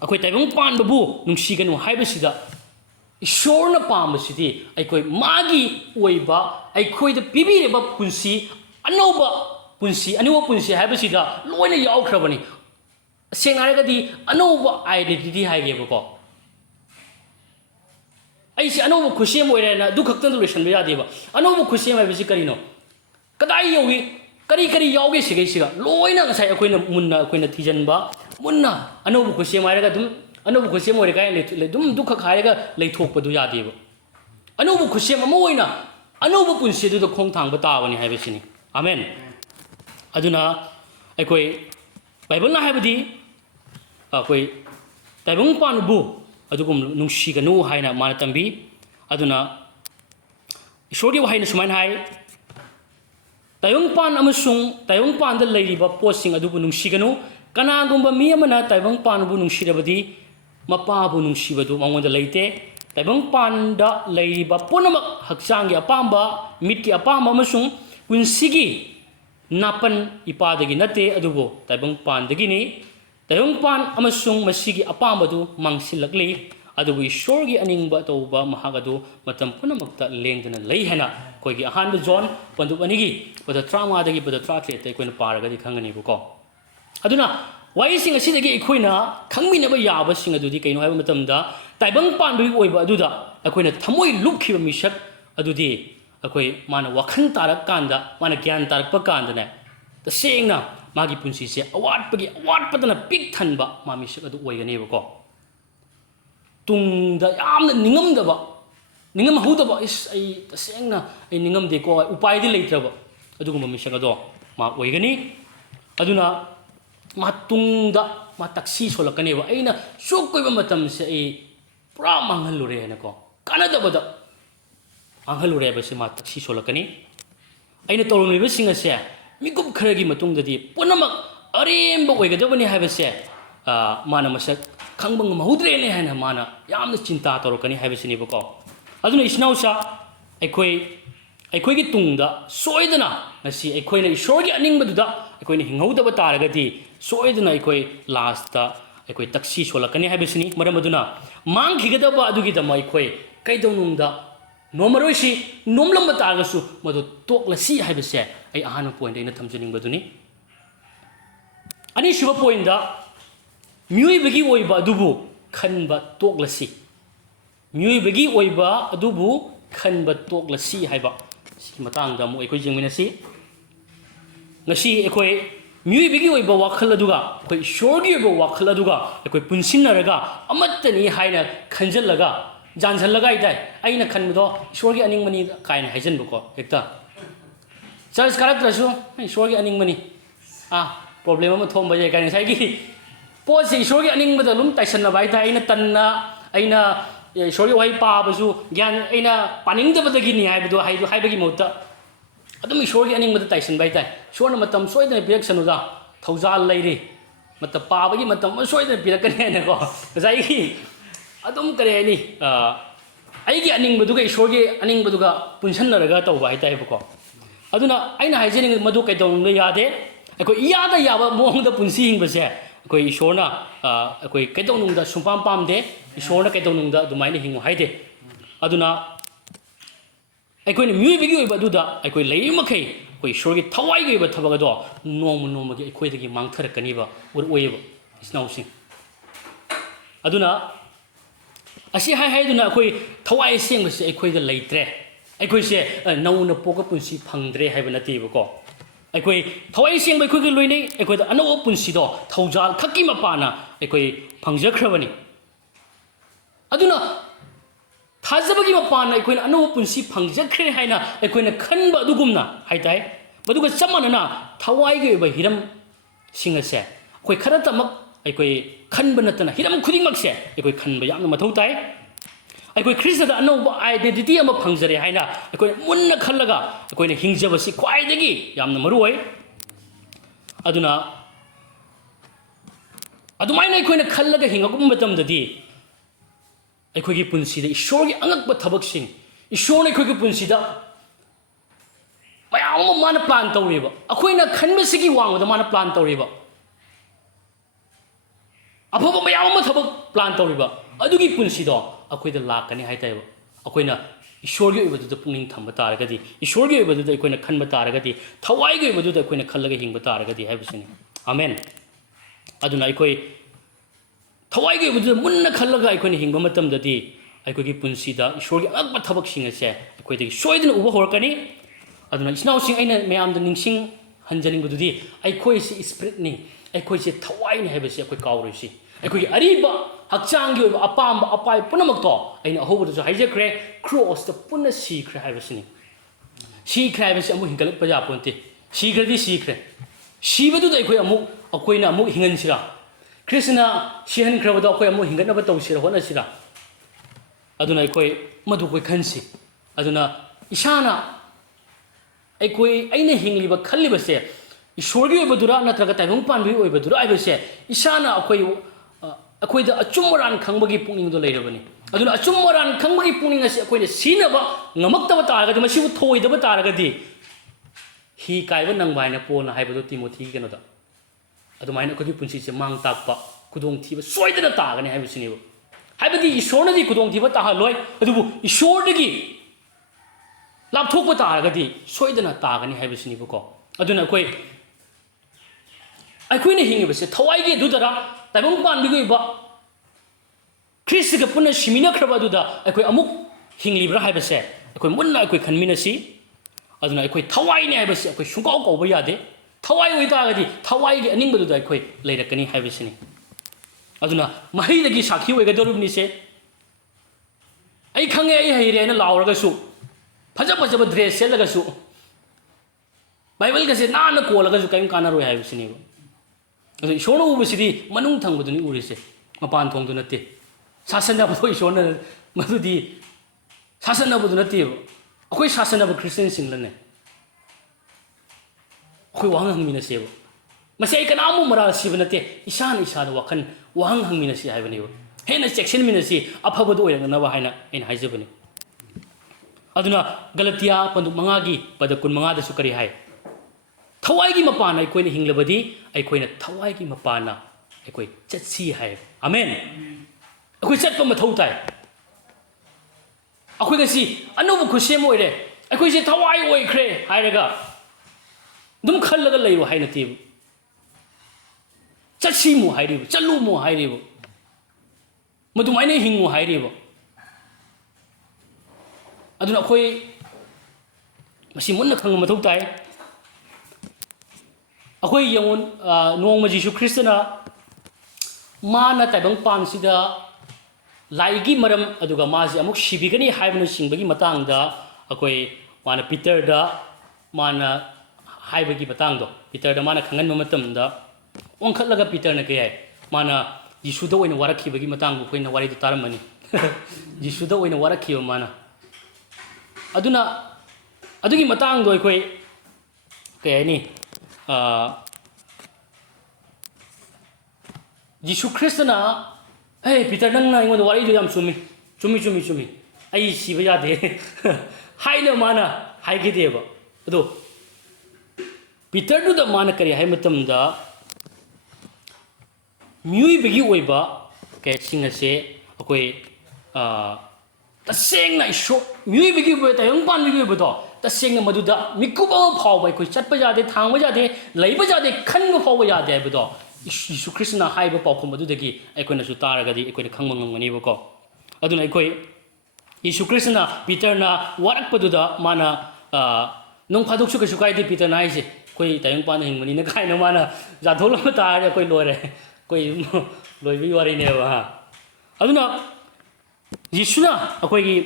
ꯑꯩꯈꯣই ꯇꯥꯏꯕꯪꯄꯥꯟꯕꯕꯨ ꯅꯨꯡꯁꯤꯒꯅꯨ ꯍꯥꯏꯕꯁꯤꯗ ꯏꯁꯣꯔꯅ ꯄꯥꯝꯕꯁꯤꯗꯤ ꯑꯩꯈꯣই ꯃꯥꯒꯤ ꯑꯣꯏꯕ ꯑꯩꯈꯣꯏꯗ ꯄꯤꯕꯤꯔꯤꯕ ꯄꯨꯟꯁꯤ ꯑꯅꯧꯕ ꯄꯨꯟꯁꯤ ꯍꯥꯏꯕꯁꯤꯗ ꯂꯣꯏꯅ ꯌꯥꯎꯈ꯭ꯔꯕꯅꯤ ꯁꯦꯡꯅ ꯍꯥꯏꯔꯒꯗꯤ ꯑꯅꯧꯕ ꯑꯥꯏꯗꯦꯟꯇꯤꯇꯤ ꯍꯥꯏꯒꯦꯕꯀꯣ ꯑꯩꯁꯦ ꯑꯅꯧꯕ ꯈꯨꯠꯁꯦꯝ ꯑꯣꯏꯔꯦꯅ ꯑꯗꯨ ꯈꯛꯇꯪ ꯂꯣꯏꯁꯟꯕ ꯌꯥꯗꯦꯕ ꯑꯅꯧꯕ ꯈꯨꯠꯁꯦꯝ ꯍꯥꯏꯕꯁꯤ ꯀꯔꯤꯅꯣ ꯀꯗꯥꯏ ꯌꯧꯏ ꯀꯔꯤ ꯌꯥꯎꯒꯦ ꯁꯤꯒꯩꯁꯤꯒ ꯂꯣꯏꯅ ꯉꯁꯥꯏ ꯑꯩꯈꯣꯏꯅ ꯊꯤꯖꯤꯟꯕ ꯃꯨꯟꯅ ꯑꯅꯧꯕ ꯈꯨꯠꯁꯦꯝ ꯍꯥꯏꯔꯒ ꯑꯗꯨꯝ ꯑꯅꯧꯕ ꯈꯨꯠꯁꯦꯝ ꯑꯣꯏꯔꯦ ꯀꯥꯏ ꯑꯗꯨꯝ ꯗꯨꯈꯛ ꯍꯥꯏꯔꯒ ꯂꯩꯊꯣꯛꯄꯗꯨ ꯌꯥꯗꯦꯕ ꯑꯅꯧꯕ ꯈꯨꯠꯁꯦꯝ ꯑꯃ ꯑꯣꯏꯅ ꯑꯅꯧꯕ ꯄꯨꯟꯁꯤ ꯑꯗꯨꯗ ꯈꯣꯡ ꯊꯥꯡꯕ ꯇꯥꯕꯅꯤ ꯍꯥꯏꯕꯁꯤꯅꯤ ꯑꯃꯦꯟ ꯑꯗꯨꯅ ꯑꯩꯈꯣই ꯕꯥꯏꯕꯜꯅ ꯍꯥꯏꯕꯗꯤ ꯑꯩꯈꯣই ꯇꯥꯏꯕꯪꯄꯥꯟꯕꯕꯨ ꯑꯗꯨꯒꯨꯝ ꯅꯨꯡꯁꯤꯒꯅꯨ ꯍꯥꯏꯅ ꯃꯥꯅ ꯇꯝꯕꯤ ꯑꯗꯨꯅ ꯏꯁꯣꯔꯒꯤ ꯋꯥꯍꯩꯅ ꯁꯨꯃꯥꯏꯅ ꯍꯥꯏ ꯇꯥꯏꯕꯪꯄꯥꯟ ꯑꯃꯁꯨꯡ ꯇꯥꯏꯕꯪꯄꯥꯟꯗ ꯂꯩꯔꯤꯕ ꯄꯣꯠꯁꯤꯡ ꯑꯗꯨꯕꯨ ꯅꯨꯡꯁꯤꯒꯅꯨ ꯀꯅꯥꯒꯨꯝꯕ ꯃꯤ ꯑꯃꯅ ꯇꯥꯏꯕꯪꯄꯥꯟꯕꯨ ꯅꯨꯡꯁꯤꯔꯕꯗꯤ ꯃꯄꯥꯕꯨ ꯅꯨꯡꯁꯤꯕꯗꯨ ꯃꯉꯣꯟꯗ ꯂꯩꯇꯦ ꯇꯥꯏꯕꯪꯄꯥꯟꯗ ꯂꯩꯔꯤꯕ ꯄꯨꯝꯅꯃꯛ ꯍꯛꯆꯥꯡꯒꯤ ꯑꯄꯥꯝꯕ ꯃꯤꯠꯀꯤ ꯑꯄꯥꯝꯕ ꯑꯃꯁꯨꯡ ꯄꯨꯟꯁꯤꯒꯤ ꯅꯥꯄꯟ ꯏꯄꯥꯗꯒꯤ ꯅꯠꯇꯦ ꯑꯗꯨꯕꯨ ꯇꯥꯏꯕꯪꯄꯥꯟꯗꯒꯤꯅꯤ ꯇꯥꯏꯕꯪꯄꯥꯟ ꯑꯃꯁꯨꯡ ꯃꯁꯤꯒꯤ ꯑꯄꯥꯝꯕꯗꯨ ꯃꯥꯡꯁꯤꯜꯂꯛꯂꯤ ꯑꯗꯨꯕꯨ ꯏꯁꯣꯔꯒꯤ ꯑꯅꯤꯡꯕ ꯇꯧꯕ ꯃꯍꯥꯛ ꯑꯗꯨ ꯃꯇꯝ ꯄꯨꯝꯅꯃꯛꯇ ꯂꯦꯡꯗꯅ ꯂꯩ ꯍꯥꯏꯅ ꯑꯩꯈꯣꯏꯒꯤ ꯑꯍꯥꯟꯕ ꯖꯣꯟ ꯄꯟꯗꯨꯞ 2ꯒꯤ ꯄꯗ 35ꯗꯒꯤ ꯄꯗ 38ꯇ ꯑꯩꯈꯣꯏꯅ ꯄꯥꯔꯒꯗꯤ ꯈꯪꯒꯅꯤꯕꯀꯣ ꯑꯗꯨꯅ ꯋꯥꯍꯩꯁꯤꯡ ꯑꯁꯤꯗꯒꯤ ꯑꯩꯈꯣꯏꯅ ꯈꯪꯃꯤꯟꯅꯕ ꯌꯥꯕꯁꯤꯡ ꯑꯗꯨꯗꯤ ꯀꯩꯅꯣ ꯍꯥꯏꯕ ꯃꯇꯝꯗ ꯇꯥꯏꯕꯪꯄꯥꯟꯕꯒꯤ ꯑꯣꯏꯕ ꯑꯗꯨꯗ ꯑꯩꯈꯣꯏꯅ ꯊꯃꯣꯏ ꯂꯨꯞꯈꯤꯕ ꯃꯤꯁꯛ ꯑꯗꯨꯗꯤ ꯑꯩꯈꯣꯏ ꯃꯥꯅ ꯋꯥꯈꯜ ꯇꯥꯔꯛꯀꯥꯟꯗ ꯃꯥꯅ ꯒ꯭ꯌꯥꯟ ꯇꯥꯔꯛꯄ ꯀꯥꯟꯗꯅꯦ ꯇꯁꯦꯡꯅ ꯃꯥꯒꯤ ꯄꯨꯟꯁꯤꯁꯦ ꯑꯋꯥꯠꯄꯗꯅ ꯄꯤꯛ ꯊꯟꯕ ꯃꯥ ꯃꯤꯁꯛ ꯑꯗꯨ ꯑꯣꯏꯒꯅꯦꯕꯀꯣ ꯇꯨꯡꯗ ꯌꯥꯝꯅ ꯅꯤꯡꯉꯝꯍꯧꯗꯕ ꯏꯁ ꯑꯩ ꯇꯁꯦꯡꯅ ꯑꯩ ꯅꯤꯡꯉꯝꯗꯦꯀꯣ ꯎꯄꯥꯏꯗꯤ ꯂꯩꯇ꯭ꯔꯕ ꯑꯗꯨꯒꯨꯝꯕ ꯃꯤꯁꯛ ꯑꯗꯣ ꯃꯥ ꯑꯣꯏꯒꯅꯤ ꯑꯗꯨꯅ ꯃꯥ ꯇꯨꯡꯗ ꯃꯥ ꯇꯛꯁꯤ ꯁꯣꯜꯂꯛꯀꯅꯦꯕ ꯑꯩꯅ ꯁꯨꯛ ꯀꯨꯏꯕ ꯃꯇꯝꯁꯦ ꯑꯩ ꯄꯨꯔꯥ ꯃꯥꯡꯍꯜꯂꯨꯔꯦ ꯍꯥꯏꯅꯀꯣ ꯀꯥꯟꯅꯗꯕꯗ ꯃꯥꯡꯍꯜꯂꯨꯔꯦ ꯍꯥꯏꯕꯁꯦ ꯃꯥ ꯇꯛꯁꯤ ꯁꯣꯜꯂꯛꯀꯅꯤ ꯑꯩꯅ ꯇꯧꯔꯝꯂꯤꯕꯁꯤꯡ ꯑꯁꯦ ꯃꯤꯀꯨꯞ ꯈꯔꯒꯤ ꯃꯇꯨꯡꯗꯗꯤ ꯄꯨꯝꯅꯃꯛ ꯑꯔꯦꯝꯕ ꯑꯣꯏꯒꯗꯕꯅꯤ ꯍꯥꯏꯕꯁꯦ ꯃꯥꯅ ꯃꯁꯛ ꯈꯪꯕ ꯉꯝꯍꯧꯗ꯭ꯔꯦꯅꯦ ꯍꯥꯏꯅ ꯃꯥꯅ ꯌꯥꯝꯅ ꯆꯤꯟꯇꯥ ꯇꯧꯔꯛꯀꯅꯤ ꯍꯥꯏꯕꯁꯤꯅꯦꯕꯀꯣ ꯑꯗꯨꯅ ꯏꯆꯤꯟꯅꯥꯎꯁꯥ ꯑꯩꯈꯣꯏꯒꯤ ꯇꯨꯡꯗ ꯁꯣꯏꯗꯅ ꯉꯁꯤ ꯑꯩꯈꯣꯏꯅ ꯏꯁꯣꯔꯒꯤ ꯑꯅꯤꯡꯕꯗꯨꯗ ꯑꯩꯈꯣꯏꯅ ꯍꯤꯡꯍꯧꯗꯕ ꯇꯥꯔꯒꯗꯤ ꯁꯣꯏꯗꯅ ꯑꯩꯈꯣꯏ ꯂꯥꯁꯇ ꯑꯩꯈꯣꯏ ꯇꯛꯁꯤ ꯁꯣꯜꯂꯛꯀꯅꯤ ꯍꯥꯏꯕꯁꯤꯅꯤ ꯃꯔꯝ ꯑꯗꯨꯅ ꯃꯥꯡꯈꯤꯒꯗꯕ ꯑꯗꯨꯒꯤꯗꯃꯛ ꯑꯩꯈꯣꯏ ꯀꯩꯗꯧꯅꯨꯡꯗ ꯅꯣꯃꯔꯣꯏꯁꯤ ꯅꯣꯝꯂꯝꯕ ꯇꯥꯔꯒꯁꯨ ꯃꯗꯨ ꯇꯣꯛꯂꯁꯤ ꯍꯥꯏꯕꯁꯦ ꯑꯩ ꯑꯍꯥꯟꯕ ꯄꯣꯏꯟꯗ ꯑꯩꯅ ꯊꯝꯖꯅꯤꯡꯕꯗꯨꯅꯤ ꯑꯅꯤꯁꯨꯕ ꯄꯣꯏꯟꯗ ꯃꯤꯑꯣꯏꯕꯒꯤ ꯑꯣꯏꯕ ꯑꯗꯨꯕు ꯈꯟꯕ ꯇꯣꯛꯂꯁꯤ ꯃꯤꯑꯣꯏꯕꯒꯤ ꯑꯣꯏꯕ ꯑꯗꯨꯕు ꯈꯟꯕ ꯇꯣꯛꯂꯁꯤ ꯍꯥꯏꯕ ꯁꯤꯒꯤ ꯃꯇꯥꯡꯗ ꯑꯃꯨꯛ ꯑꯩꯈꯣꯏ ꯌꯦꯡꯃꯤꯟꯅꯁꯤ ꯉꯁꯤ ꯑꯩꯈꯣꯏ ꯃꯤꯑꯣꯏꯕꯒꯤ ꯑꯣꯏꯕ ꯋꯥꯈꯜ ꯑꯗꯨꯒ ꯑꯩꯈꯣꯏ ꯏꯁꯣꯔꯒꯤ ꯑꯣꯏꯕ ꯋꯥꯈꯜ ꯑꯗꯨꯒ ꯑꯩꯈꯣꯏ ꯄꯨꯟꯁꯤꯟꯅꯔꯒ ꯑꯃꯠꯇꯅꯤ ꯍꯥꯏꯅ ꯈꯟꯖꯜꯂꯒ ꯖꯥꯟꯁꯜꯂꯒ ꯍꯥꯏꯇꯥꯏ ꯑꯩꯅ ꯈꯟꯕꯗꯣ ꯏꯁꯣꯔꯒꯤ ꯑꯅꯤꯡꯕꯅꯤ ꯀꯥꯏꯅ ꯍꯥꯏꯖꯟꯕꯀꯣ ꯍꯦꯛꯇ ꯆꯔꯆ ꯀꯥꯔꯛꯇ꯭ꯔꯁꯨ ꯏꯁꯣꯔꯒꯤ ꯑꯅꯤꯡꯕꯅꯤ ꯄ꯭ꯔꯣꯕ꯭ꯂꯦꯝ ꯑꯃ ꯊꯣꯛꯑꯝꯕ ꯌꯥꯏ ꯀꯥꯏꯅ ꯉꯁꯥꯏꯒꯤ ꯄꯣꯠꯁꯦ ꯏꯁꯣꯔꯒꯤ ꯑꯅꯤꯡꯕꯗ ꯑꯗꯨꯝ ꯇꯥꯏꯁꯟꯅꯕ ꯍꯥꯏꯇꯥꯔꯦ ꯑꯩꯅ ꯏꯁꯣꯔꯒꯤ ꯋꯥꯍꯩ ꯄꯥꯕꯁꯨ ꯒ꯭ꯌꯥꯟ ꯑꯩꯅ ꯄꯥꯅꯤꯡꯗꯕꯗꯒꯤꯅꯤ ꯍꯥꯏꯕꯒꯤ ꯃꯍꯨꯠꯇ ꯑꯗꯨꯝ ꯏꯁꯣꯔꯒꯤ ꯑꯅꯤꯡꯕꯗ ꯇꯥꯏꯁꯟꯕ ꯍꯥꯏꯇꯥꯔꯦ ꯏꯁꯣꯔꯅ ꯃꯇꯝ ꯁꯣꯏꯗꯅ ꯄꯤꯔꯛꯁꯅꯨꯗ ꯊꯧꯖꯥꯜ ꯂꯩꯔꯤ ꯄꯥꯕꯒꯤ ꯃꯇꯝ ꯑꯃ ꯁꯣꯏꯗꯅ ꯄꯤꯔꯛꯀꯅꯤ ꯍꯥꯏꯅꯀೋ ꯉꯁꯥꯏꯒꯤ ꯑꯗꯨꯝ ꯀꯔꯤ ꯍꯥꯏꯅꯤ ꯑꯩꯒꯤ ꯑꯅꯤꯡꯕꯗꯨꯒ ꯏꯁꯣꯔꯒꯤ ꯑꯅꯤꯡꯕꯗꯨꯒ ꯄꯨꯟꯁꯟꯅꯔꯒ ꯇꯧꯕ ꯍꯥꯏꯇꯥꯔꯦꯕꯀꯣ ꯑꯗꯨꯅ ꯑꯩꯅ ꯍꯥꯏꯖꯅꯤꯡꯕ ꯃꯗꯨ ꯀꯩꯗꯧꯅꯨꯡꯗ ꯌꯥꯗꯦ ꯑꯩꯈꯣꯏ ꯏꯌꯥꯗ ꯌꯥꯕ ꯃꯑꯣꯡꯗ ꯄꯨꯟꯁꯤ ꯍꯤꯡꯕꯁꯦ ꯑꯩꯈꯣꯏ ꯏꯁꯣꯔꯅ ꯑꯩꯈꯣꯏ ꯀꯩꯗꯧꯅꯨꯡꯗ ꯁꯨꯡꯄꯥꯝ ꯄꯥꯝꯗꯦ ꯏꯁꯣꯔꯅ ꯀꯩꯗꯧꯅꯨꯡꯗ ꯑꯗꯨꯃꯥꯏꯅ ꯍꯤꯡꯉꯨ ꯍꯥꯏꯗꯦ ꯑꯗꯨꯅ ꯑꯩꯈꯣꯏꯅ ꯃꯤꯑꯣꯏꯕꯒꯤ ꯑꯣꯏꯕ ꯑꯗꯨꯗ ꯑꯩꯈꯣꯏ ꯂꯩꯔꯤꯃꯈꯩ ꯑꯩꯈꯣꯏ ꯏꯁꯣꯔꯒꯤ ꯊꯋꯥꯏꯒꯤ ꯑꯣꯏꯕ ꯊꯕꯛ ꯑꯗꯣ ꯅꯣꯡꯃꯒꯤ ꯑꯩꯈꯣꯏꯗꯒꯤ ꯃꯥꯡꯊꯔꯛꯀꯅꯤꯕ ꯑꯣꯏꯌꯦꯕ ꯏꯆꯤꯟꯅꯥꯎꯁꯤꯡ ꯑꯗꯨꯅ ꯑꯁꯤ ꯍꯥꯏꯗꯨꯅ ꯑꯩꯈꯣꯏ ꯊꯋꯥꯏ ꯑꯁꯦꯡꯕꯁꯦ ꯑꯩꯈꯣꯏꯗ ꯂꯩꯇ꯭ꯔꯦ ꯑꯩꯈꯣꯏꯁꯦ ꯅꯧꯅ ꯄꯣꯛꯄ ꯄꯨꯟꯁꯤ ꯐꯪꯗ꯭ꯔꯦ ꯍꯥꯏꯕ ꯅꯠꯇꯦꯕꯀꯣ ꯑꯩꯈꯣꯏ ꯊꯋꯥꯏ ꯑꯁꯦꯡꯕ ꯑꯩꯈꯣꯏꯒ ꯂꯣꯏꯅꯩ ꯑꯩꯈꯣꯏꯗ ꯑꯅꯧꯕ ꯄꯨꯟꯁꯤꯗꯣ ꯊꯧꯖꯥꯜ ꯈꯛꯀꯤ ꯃꯄꯥꯟꯅ ꯑꯩꯈꯣই ꯐꯪꯖꯈ꯭ꯔꯕꯅꯤ ꯑꯗꯨꯅ ꯊꯥꯖꯕꯒꯤ ꯃꯄꯥꯟꯅ ꯑꯩꯈꯣꯏꯅ ꯑꯅꯧꯕ ꯄꯨꯟꯁꯤ ꯐꯪꯖꯈ꯭ꯔꯦ ꯍꯥꯏꯅ ꯑꯩꯈꯣꯏꯅ ꯈꯟꯕ ꯑꯗꯨꯒꯨꯝꯅ ꯍꯥꯏꯇꯥꯏ ꯃꯗꯨꯒ ꯆꯞ ꯃꯥꯟꯅꯅ ꯊꯋꯥꯏꯒꯤ ꯑꯣꯏꯕ ꯍꯤꯔꯝꯁꯤꯡ ꯑꯁꯦ ꯑꯩꯈꯣꯏ ꯈꯔꯇꯃꯛ ꯑꯩꯈꯣꯏ ꯈꯟꯕ ꯅꯠꯇꯅ ꯍꯤꯔꯝ ꯈꯨꯗꯤꯡꯃꯛꯁꯦ ꯑꯩꯈꯣꯏ ꯈꯟꯕ ꯌꯥꯝꯅ ꯃꯊꯧ ꯇꯥꯏ ꯑꯩꯈꯣꯏ ꯈ꯭ꯔꯤꯁꯇꯗ ꯑꯅꯧꯕ ꯑꯥꯏꯗꯦꯟꯇꯤꯇꯤ ꯑꯃ ꯐꯪꯖꯔꯦ ꯍꯥꯏꯅ ꯑꯩꯈꯣꯏꯅ ꯃꯨꯟꯅ ꯈꯜꯂꯒ ꯑꯩꯈꯣꯏꯅ ꯍꯤꯡꯖꯕꯁꯤ ꯈ꯭ꯋꯥꯏꯗꯒꯤ ꯌꯥꯝꯅ ꯃꯔꯨꯑꯣꯏ ꯑꯗꯨꯅ ꯑꯗꯨꯃꯥꯏꯅ ꯑꯩꯈꯣꯏꯅ ꯈꯜꯂꯒ ꯍꯤꯡꯉꯛꯄ ꯃꯇꯝꯗꯗꯤ ꯑꯩꯈꯣꯏꯒꯤ ꯄꯨꯟꯁꯤꯗ ꯏꯁꯣꯔꯒꯤ ꯑꯉꯛꯄ ꯊꯕꯛꯁꯤꯡ ꯏꯁꯣꯔꯅ ꯑꯩꯈꯣꯏꯒꯤ ꯄꯨꯟꯁꯤꯗ ꯃꯌꯥꯝ ꯑꯃ ꯃꯥꯅ ꯄ꯭ꯂꯥꯟ ꯇꯧꯔꯤꯕ ꯑꯩꯈꯣꯏꯅ ꯈꯟꯕꯁꯤꯒꯤ ꯋꯥꯡꯃꯗ ꯃꯥꯅ ꯄ꯭ꯂꯥꯟ ꯇꯧꯔꯤꯕ ꯑꯐꯕ ꯃꯌꯥꯝ ꯑꯃ ꯊꯕꯛ ꯄ꯭ꯂꯥꯟ ꯇꯧꯔꯤꯕ ꯑꯗꯨꯒꯤ ꯄꯨꯟꯁꯤꯗꯣ ꯑꯩꯈꯣꯏꯗ ꯂꯥꯛꯀꯅꯤ ꯍꯥꯏꯇꯥꯔꯦꯕ ꯑꯩꯈꯣꯏꯅ ꯏꯁꯣꯔꯒꯤ ꯑꯣꯏꯕꯗꯨꯗ ꯄꯨꯛꯅꯤꯡ ꯊꯝꯕ ꯇꯥꯔꯒꯗꯤ ꯏꯁꯣꯔꯒꯤ ꯑꯣꯏꯕꯗꯨꯗ ꯑꯩꯈꯣꯏꯅ ꯈꯟꯕ ꯇꯥꯔꯒꯗꯤ ꯊꯋꯥꯏꯒꯤ ꯑꯣꯏꯕꯗꯨꯗ ꯑꯩꯈꯣꯏꯅ ꯈꯜꯂꯒ ꯍꯤꯡꯕ ꯇꯥꯔꯒꯗꯤ ꯍꯥꯏꯕꯁꯤꯅꯤ ꯑꯃꯦꯟ ꯑꯗꯨꯅ ꯑꯩꯈꯣꯏ ꯊꯋꯥꯏꯒꯤ ꯑꯣꯏꯕꯗꯨꯗ ꯃꯨꯟꯅ ꯈꯜꯂꯒ ꯑꯩꯈꯣꯏꯅ ꯍꯤꯡꯕ ꯃꯇꯝꯗꯗꯤ ꯑꯩꯈꯣꯏꯒꯤ ꯄꯨꯟꯁꯤꯗ ꯏꯁꯣꯔꯒꯤ ꯑꯉꯛꯄ ꯊꯕꯛꯁꯤꯡ ꯑꯁꯦ ꯑꯩꯈꯣꯏꯗꯒꯤ ꯁꯣꯏꯗꯅ ꯎꯕ ꯍꯧꯔꯛꯀꯅꯤ ꯑꯗꯨꯅ ꯏꯆꯤꯟꯅꯥꯎꯁꯤꯡ ꯑꯩꯅ ꯃꯌꯥꯝꯗ ꯅꯤꯡꯁꯤꯡꯍꯟꯖꯅꯤꯡꯕꯗꯨꯗꯤ ꯑꯩꯈꯣꯏꯁꯤ ꯏꯁꯄꯤꯔꯤꯠꯅꯤ ꯑꯩꯈꯣꯏꯁꯦ ꯊꯋꯥꯏꯅꯤ ꯍꯥꯏꯕꯁꯤ ꯑꯩꯈꯣꯏ ꯀꯥꯎꯔꯣꯏꯁꯤ ꯑꯩꯈꯣꯏꯒꯤ ꯑꯔꯤꯕ ꯍꯛꯆꯥꯡꯒꯤ ꯑꯣꯏꯕ ꯑꯄꯥꯝꯕ ꯑꯄꯥꯏ ꯄꯨꯝꯅꯃꯛꯇꯣ ꯑꯩꯅ ꯑꯍꯧꯕꯗꯁꯨ ꯍꯥꯏꯖꯈ꯭ꯔꯦ ꯀ꯭ꯔꯣꯁꯇ ꯄꯨꯟꯅ ꯁꯤꯈ꯭ꯔꯦ ꯍꯥꯏꯕꯁꯤꯅꯤ ꯁꯤꯈ꯭ꯔꯦ ꯍꯥꯏꯕꯁꯤ ꯑꯃꯨꯛ ꯍꯤꯡꯒꯠꯂꯛꯄ ꯌꯥꯄꯣꯟꯇꯦ ꯁꯤꯈ꯭ꯔꯗꯤ ꯁꯤꯈ꯭ꯔꯦ ꯁꯤꯕꯗꯨꯗ ꯑꯩꯈꯣꯏꯅ ꯑꯃꯨꯛ ꯍꯤꯡꯍꯟꯁꯤꯔꯥ ꯈ꯭ꯔꯤꯁꯅ ꯁꯤꯍꯟꯈ꯭ꯔꯕꯗꯣ ꯑꯩꯈꯣꯏ ꯑꯃꯨꯛ ꯍꯤꯡꯒꯠꯅꯕ ꯇꯧꯁꯤꯔꯥ ꯍꯣꯠꯅꯁꯤꯔꯥ ꯑꯗꯨꯅ ꯃꯗꯨ ꯑꯩꯈꯣই ꯈꯟꯁꯤ ꯑꯗꯨꯅ ꯏꯁꯥꯅ ꯑꯩꯅ ꯍꯤꯡꯂꯤꯕ ꯈꯜꯂꯤꯕꯁꯦ ꯏꯁꯣꯔꯒꯤ ꯑꯣꯏꯕꯗꯨꯔꯥ ꯅꯠꯇ꯭ꯔꯒ ꯇꯥꯏꯕꯪ ꯄꯥꯟꯕꯒꯤ ꯑꯣꯏꯕꯗꯨꯔꯥ ꯍꯥꯏꯕꯁꯦ ꯏꯁꯥꯅ ꯑꯩꯈꯣꯏꯗ ꯑꯆꯨꯝ ꯑꯔꯥꯟ ꯈꯪꯕꯒꯤ ꯄꯨꯛꯅꯤꯡꯗꯣ ꯂꯩꯔꯕꯅꯤ ꯑꯗꯨꯅ ꯑꯆꯨꯝ ꯑꯔꯥꯟ ꯈꯪꯕꯒꯤ ꯄꯨꯛꯅꯤꯡ ꯑꯁꯤ ꯑꯩꯈꯣꯏꯅ ꯁꯤꯅꯕ ꯉꯝꯃꯛꯇꯕ ꯇꯥꯔꯒꯗꯤ ꯃꯁꯤꯕꯨ ꯊꯣꯏꯗꯕ ꯇꯥꯔꯒꯗꯤ ꯍꯤ ꯀꯥꯏꯕ ꯅꯪꯕ ꯍꯥꯏꯅ ꯄꯣꯜꯅ ꯍꯥꯏꯕꯗꯣ ꯇꯤꯃꯣꯊꯤꯒꯤ ꯀꯩꯅꯣꯗ ꯑꯗꯨꯃꯥꯏꯅ ꯑꯩꯈꯣꯏꯒꯤ ꯄꯨꯟꯁꯤꯁꯦ ꯃꯥꯡ ꯇꯥꯛꯄ ꯈꯨꯗꯣꯡꯊꯤꯕ ꯁꯣꯏꯗꯅ ꯇꯥꯒꯅꯤ ꯍꯥꯏꯕꯁꯤꯅꯦꯕ ꯍꯥꯏꯕꯗꯤ ꯏꯁꯣꯔꯅꯗꯤ ꯈꯨꯗꯣꯡꯊꯤꯕ ꯇꯥꯍꯜꯂꯣꯏ ꯑꯗꯨꯕꯨ ꯏꯁꯣꯔꯗꯒꯤ ꯂꯥꯞꯊꯣꯛꯄ ꯇꯥꯔꯒꯗꯤ ꯁꯣꯏꯗꯅ ꯇꯥꯒꯅꯤ ꯍꯥꯏꯕꯁꯤꯅꯦꯕꯀꯣ ꯑꯗꯨꯅ ꯑꯩꯈꯣꯏꯅ ꯍꯤꯡꯉꯤꯕꯁꯦ ꯊꯋꯥꯏꯒꯤ ꯑꯗꯨꯗꯔ ꯇꯥꯏꯕꯪ ꯄꯥꯟꯕꯒꯤ ꯑꯣꯏꯕ ꯈ꯭ꯔꯤꯁꯇꯒ ꯄꯨꯟꯅ ꯁꯤꯃꯤꯟꯅꯈ꯭ꯔꯕ ꯑꯗꯨꯗ ꯑꯩꯈꯣꯏ ꯑꯃꯨꯛ hinglibra haibase akhoi munna akhoi khanminasi aduna akhoi thawai ne haibase akhoi sungkau kauba yade thawai oida gadi thawai gi aning badu da akhoi leirakani haibasini aduna mahi lagi sakhi oiga dorubni se ai khange ai heire na lauraga su faja faja dress selaga su bible ga se na na kolaga su kaim kana roi haibasini adu ishona ubasidi manung thangbuduni urise mapan thongdu natte sasana bo ishona madudi sasana bo natte akhoi sasana bo christian singlane akhoi wang hangmina sebo masai kana amu mara sibnate isan isan wakhan wang hangmina si haibani hena section minasi afabadu oyanga ba haina en haijabani aduna galatia pandu mangagi pada kun manga da sukari hai thawai gi mapana aikoina hinglabadi aikoina thawai gi mapana aikoi chatsi hai amen akoi chatpa mathau tai akoi gasi anubu khusem oire akoi se thawai oikhre hairaga dum khallaga leibo haina tibu chatsi mu hairibu chalu mu hairibu madumaina hingu hairibu aduna akoi masi munna khang mathau tai akoi yangon nongma jisu kristna mana taibang pan sida laigi maram aduga maji amuk shibigani haibna singbagi matangda akoi mana peter da mana haibagi matangdo peter da mana khangan matamda ongkhatlaga peter na kayai mana jisu da oina warakhibagi matang ko ina wari da taramani jisu da oina warakhiba mana aduna adugi matangdo akoi kayani jisu kristna hey peter nang na ingon wari yam chumi ai siba yade haina mana haigi deba ado peter du da mana kari hai matam da mui bigi oiba ke singa se akoi taseng na isho mui bigi oiba ta yang pan bigi oiba do taseng na maduda mikuba phau bai koi chatpa jade thangba jade leiba jade khanba phau jade ai bodo Yesu Krishna haiba pau khum adudagi aikoina su taragadi aikoina khangma ngangani bako aduna aikoi Yesu Krishna Peter na warakpaduda mana nong phaduk su kasu kaide Peter na aise koi tayong pan hingmani na kaina mana jadhola ma tar koi lore koi loibi wari ne ba aduna Yesu na akoi gi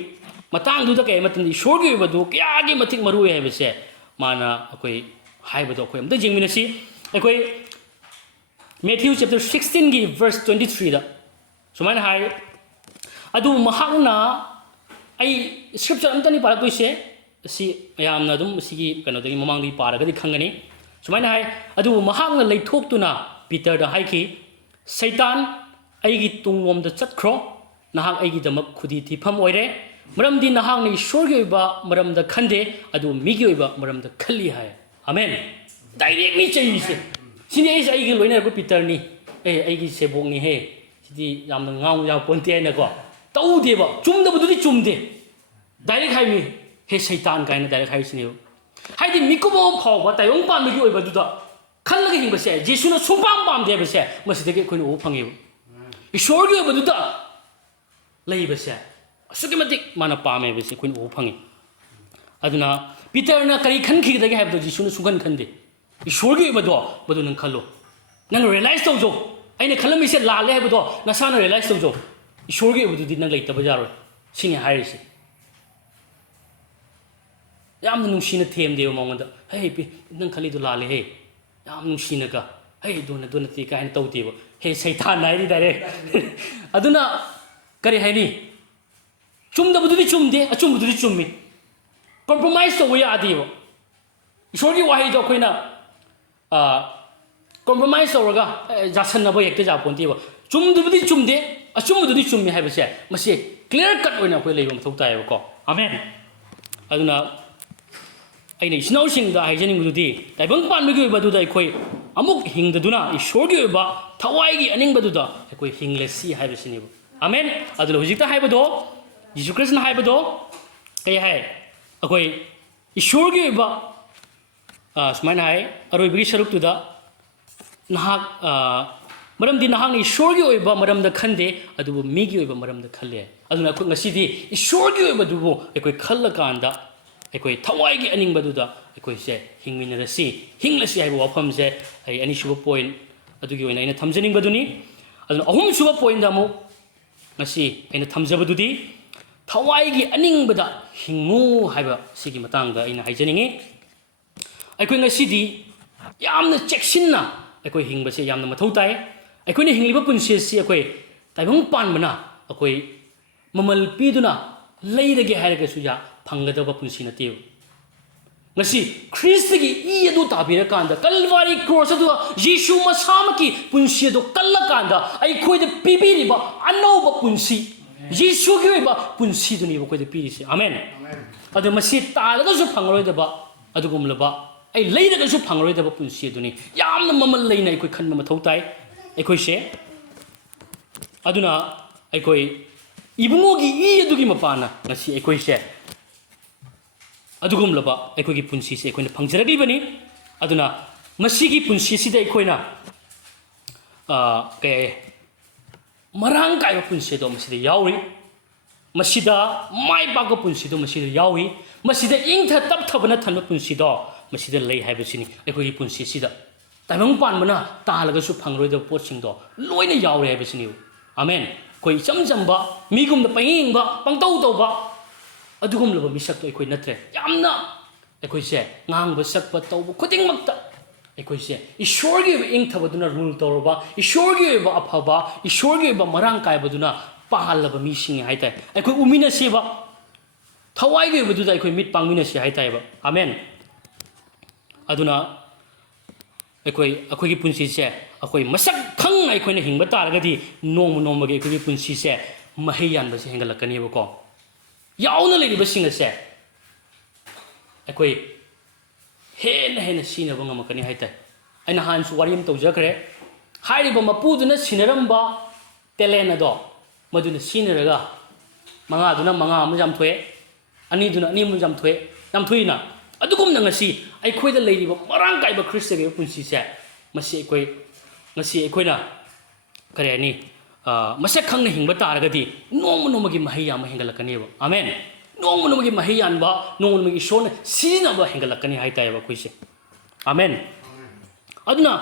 matang du da kai matan ishor gi badu kya gi matik maru hai bese mana akoi haiba do koi amda jingminasi akoi Matthew chapter 16 gi verse 23 da sumaina hai adu mahakna ai scripture amtani parakoi se si ayamna dum sigi kano dagi mamang di paraga di khangani sumaina hai adu mahakna leithoktuna Peter da haiki Satan aigi tunglom da chatkhro nahak aigi damak khudi thifam oire maramdi nahak ni ishor gi oiba maramda khande adu migi oiba maramda khalli hai amen direct ni chai se sini ai ai gi loina ko Peter ni ai gi sebok ni he sidi yamna ngau ya ponte na ko tau de ba chum da bu di chum de direct hai mi he Satan kaina direct hai sini hai di mikubo phau ba ta yong pan mi gi oiba du da khallaga hing ba se jesu na sumpam pam de ba se masi de ke ko ni o phangi ishor gi oiba du da lei ba se asuki matik mana pame ba se ko ni o phangi aduna Peter na kari khan khi da ge hai ba jesu na sugan khan de ishor gi oiba do badu nang khallo nang realize tau jo aina khalami se la le hai ba do na sana realize tau jo ishor gi oiba du di nang lei ta ba jar sini hai se yam nung sina them de mong da hey nang khali du la le he yam nung sina ka hey dona ti ka hin tau ti ba he Satan nai ri direct aduna kari hai ni chum da bu du chum de achum bu du chum mi compromise to ya adi ba ishor gi wahi do koina compromise over jasan na boy ekta japon ti ba chum du di chum de achum du di chum mi hai ba se masi clear cut oina koi leibam thok tai ba ko amen aduna aina isnau sing da haijening du di taibang pan mi gi ba du dai koi amuk hing da duna ishor gi ba thawai gi aning ba du da koi hingless si hai ba sini ba amen aduna hujik ta hai ba do Yesu Krishna hai ba do kai hai akoi ishor gi ba sumaina hai aroi bigi saruk tu da nahak maram di nahak ni ishor gi oiba maram da khande adu mi gi oiba maram da khalle ꯑꯗꯨꯅ ꯑꯩꯈꯣꯏ ꯉꯁꯤꯗꯤ ꯏꯁꯣꯔꯒꯤ ꯑꯣꯏꯕꯗꯨꯕꯨ ꯑꯩꯈꯣꯏ ꯈꯜꯂꯀꯥꯟꯗ ꯑꯩꯈꯣꯏ ꯊꯋꯥꯏꯒꯤ ꯑꯅꯤꯡꯕꯗꯨꯗ ꯑꯩꯈꯣꯏꯁꯦ ꯍꯤꯡꯃꯤꯟꯅꯔꯁꯤ ꯍꯤꯡꯂꯁꯤ ꯍꯥꯏꯕ ꯋꯥꯐꯝꯁꯦ ꯑꯩ ꯑꯅꯤꯁꯨꯕ ꯄꯣꯏꯟ ꯑꯗꯨꯒꯤ ꯑꯣꯏꯅ ꯑꯩꯅ ꯊꯝꯖꯅꯤꯡꯕꯗꯨꯅꯤ ꯑꯗꯨꯅ ꯑꯍꯨꯝꯁꯨꯕ ꯄꯣꯏꯟꯗ ꯑꯃꯨꯛ ꯉꯁꯤ ꯑꯩꯅ ꯊꯝꯖꯕꯗꯨꯗꯤ ꯊꯋꯥꯏꯒꯤ ꯑꯅꯤꯡꯕꯗ ꯍꯤꯡꯉꯨ ꯍꯥꯏꯕ ꯁꯤꯒꯤ ꯃꯇꯥꯡꯗ ꯑꯩꯅ ꯍꯥꯏꯖꯅꯤꯡꯉꯤ ꯑꯩꯈꯣꯏ ꯉꯁꯤꯗꯤ ꯌꯥꯝꯅ ꯆꯦꯛꯁꯤꯟꯅ ꯑꯩꯈꯣꯏ ꯍꯤꯡꯕꯁꯦ ꯌꯥꯝꯅ ꯃꯊꯧ ꯇꯥꯏ ꯑꯩꯈꯣꯏꯅ ꯍꯤꯡꯂꯤꯕ ꯄꯨꯟꯁꯤ ꯑꯁꯤ ꯑꯩꯈꯣꯏ ꯇꯥꯏꯕꯪ ꯄꯥꯟꯕꯅ ꯑꯩꯈꯣꯏ ꯃꯃꯜ ꯄꯤꯗꯨꯅ ꯂꯩꯔꯒꯦ ꯍꯥꯏꯔꯒꯁꯨ ꯐꯪꯒꯗꯕ ꯄꯨꯟꯁꯤ ꯅꯠꯇꯦꯕ ngasi Kristagi I adu tabirаканда Kalvari cross adu Yeshu masamaki punsi adu kallakanda ai khoide pibiriba anauba punsi Yeshu gi oiba punsi duni ba khoide pirisi amen adu masi talaga su phangroi daba adugumlaba ai leidaga su phangroi daba punsi duni yamna mamal leina ai khoi khanma mathau tai ai khoi se aduna ai khoi ibungogi I adugi mapana ngasi ai khoi se ꯑꯗꯨꯒꯨꯝꯂꯕ ꯑꯩꯈꯣꯏꯒꯤ ꯄꯨꯟꯁꯤꯁꯦ ꯑꯩꯈꯣꯏꯅ ꯐꯪꯖꯔꯛꯂꯤꯕꯅꯤ ꯑꯗꯨꯅ ꯃꯁꯤꯒꯤ ꯄꯨꯟꯁꯤꯁꯤꯗ ꯑꯩꯈꯣꯏꯅ ꯀꯩ ꯃꯔꯥꯡ ꯀꯥꯏꯕ ꯄꯨꯟꯁꯤꯗꯣ ꯃꯁꯤꯗ ꯌꯥꯎꯔꯤ ꯃꯁꯤꯗ ꯃꯥꯏ ꯄꯥꯛꯄ ꯄꯨꯟꯁꯤꯗꯣ ꯃꯁꯤꯗ ꯌꯥꯎꯏ ꯃꯁꯤꯗ ꯏꯪꯊ ꯇꯞꯊꯕꯅ ꯊꯟꯕ ꯄꯨꯟꯁꯤꯗꯣ ꯃꯁꯤꯗ ꯂꯩ ꯍꯥꯏꯕꯁꯤꯅꯤ ꯑꯩꯈꯣꯏꯒꯤ ꯄꯨꯟꯁꯤꯁꯤꯗ ꯇꯥꯏꯕꯪ ꯄꯥꯟꯕꯅ ꯇꯥꯜꯂꯒꯁꯨ ꯐꯪꯂꯣꯏꯗꯕ ꯄꯣꯠꯁꯤꯡꯗꯣ ꯂꯣꯏꯅ ꯌꯥꯎꯔꯦ ꯍꯥꯏꯕꯁꯤꯅꯤ ꯑꯃꯦꯟ ꯑꯩꯈꯣꯏ ꯏꯆꯝ ꯆꯝꯕ ꯃꯤꯒꯨꯝꯅ ꯄꯪꯌꯦꯡꯕ ꯄꯪꯇꯧ ꯇꯧꯕ ꯑꯗꯨꯒꯨꯝꯂꯕ ꯃꯤꯁꯛꯇꯣ ꯑꯩꯈꯣꯏ ꯅꯠꯇ꯭ꯔꯦ ꯌꯥꯝꯅ ꯑꯩꯈꯣꯏꯁꯦ ꯉꯥꯡꯕ ꯁꯛꯄ ꯇꯧꯕ ꯈꯨꯗꯤꯡꯃꯛꯇ ꯑꯩꯈꯣꯏꯁꯦ ꯏꯁꯣꯔꯒꯤ ꯑꯣꯏꯕ ꯏꯪꯊꯕꯗꯨꯅ ꯔꯨꯜ ꯇꯧꯔꯕ ꯏꯁꯣꯔꯒꯤ ꯑꯣꯏꯕ ꯑꯐꯕ ꯏꯁꯣꯔꯒꯤ ꯑꯣꯏꯕ ꯃꯔꯥꯡ ꯀꯥꯏꯕꯗꯨꯅ ꯄꯥꯍꯜꯂꯕ ꯃꯤꯁꯤꯡꯅꯤ ꯍꯥꯏꯇꯥꯔꯦ ꯑꯩꯈꯣꯏ ꯎꯃꯤꯟꯅꯁꯦꯕ ꯊꯋꯥꯏꯒꯤ ꯑꯣꯏꯕꯗꯨꯗ ꯑꯩꯈꯣꯏ ꯃꯤꯠ ꯄꯥꯡꯃꯤꯟꯅꯁꯦ ꯍꯥꯏꯇꯥꯔꯦꯕ ꯑꯃꯦꯟ ꯑꯗꯨꯅ ꯑꯩꯈꯣꯏꯒꯤ ꯄꯨꯟꯁꯤꯁꯦ ꯑꯩꯈꯣꯏ ꯃꯁꯛ ꯈꯪꯅ ꯑꯩꯈꯣꯏꯅ ꯍꯤꯡꯕ ꯇꯥꯔꯒꯗꯤ ꯅꯣꯡꯃ ꯅꯣꯡꯃꯒꯤ ꯑꯩꯈꯣꯏꯒꯤ ꯄꯨꯟꯁꯤꯁꯦ ꯃꯍꯩ ꯌꯥꯟꯕꯁꯦ ꯍꯦꯟꯒꯠꯂꯛꯀꯅꯦꯕꯀꯣ ꯌꯥꯎꯅ ꯂꯩꯔꯤꯕꯁꯤꯡ ꯑꯁꯦ ꯑꯩꯈꯣꯏ ꯍꯦꯟꯅ ꯍꯦꯟꯅ ꯁꯤꯅꯕ ꯉꯝꯃꯛꯀꯅꯤ ꯍꯥꯏꯇꯥꯔꯦ ꯑꯩꯅ ꯍꯥꯟꯅꯁꯨ ꯋꯥꯔꯤ ꯑꯃ ꯇꯧꯖꯈ꯭ꯔꯦ ꯍꯥꯏꯔꯤꯕ ꯃꯄꯨꯗꯨꯅ ꯁꯤꯟꯅꯔꯝꯕ ꯇꯦꯂꯦꯟ ꯑꯗꯣ ꯃꯗꯨꯅ ꯁꯤꯟꯅꯔꯒ ꯃꯉꯥꯗꯨꯅ ꯃꯉꯥ ꯑꯃ ꯌꯥꯝꯊꯣꯛꯑꯦ ꯑꯅꯤꯗꯨꯅ ꯑꯅꯤ ꯑꯃ ꯌꯥꯝꯊꯣꯛꯏꯅ ꯑꯗꯨꯒꯨꯝꯅ ꯉꯁꯤ ꯑꯩꯈꯣꯏꯗ ꯂꯩꯔꯤꯕ ꯃꯔꯥꯡ ꯀꯥꯏꯕ ꯈ꯭ꯔꯤꯁꯇꯒꯤ ꯄꯨꯟꯁꯤꯁꯦ ꯃꯁꯤ ꯉꯁꯤ ꯑꯩꯈꯣꯏꯅ ꯀꯔꯤ ꯍꯥꯏꯅꯤ ꯃꯁꯛ ꯈꯪꯅ ꯍꯤꯡꯕ ꯇꯥꯔꯒꯗꯤ ꯅꯣꯡꯃ ꯅꯣꯡꯃꯒꯤ ꯃꯍꯩ ꯌꯥꯝꯕ ꯍꯦꯟꯒꯠꯂꯛꯀꯅꯦꯕ ꯑꯃꯦꯟ ꯅꯣꯡꯃ ꯅꯣꯡꯃꯒꯤ ꯃꯍꯩ ꯌꯥꯟꯕ ꯅꯣꯡꯃ ꯅꯣꯡꯃꯒꯤ ꯏꯁꯣꯔꯅ ꯁꯤꯖꯤꯟꯅꯕ ꯍꯦꯟꯒꯠꯂꯛꯀꯅꯤ ꯍꯥꯏꯇꯥꯔꯦꯕ ꯑꯩꯈꯣꯏꯁꯦ ꯑꯃꯦꯟ ꯑꯗꯨꯅ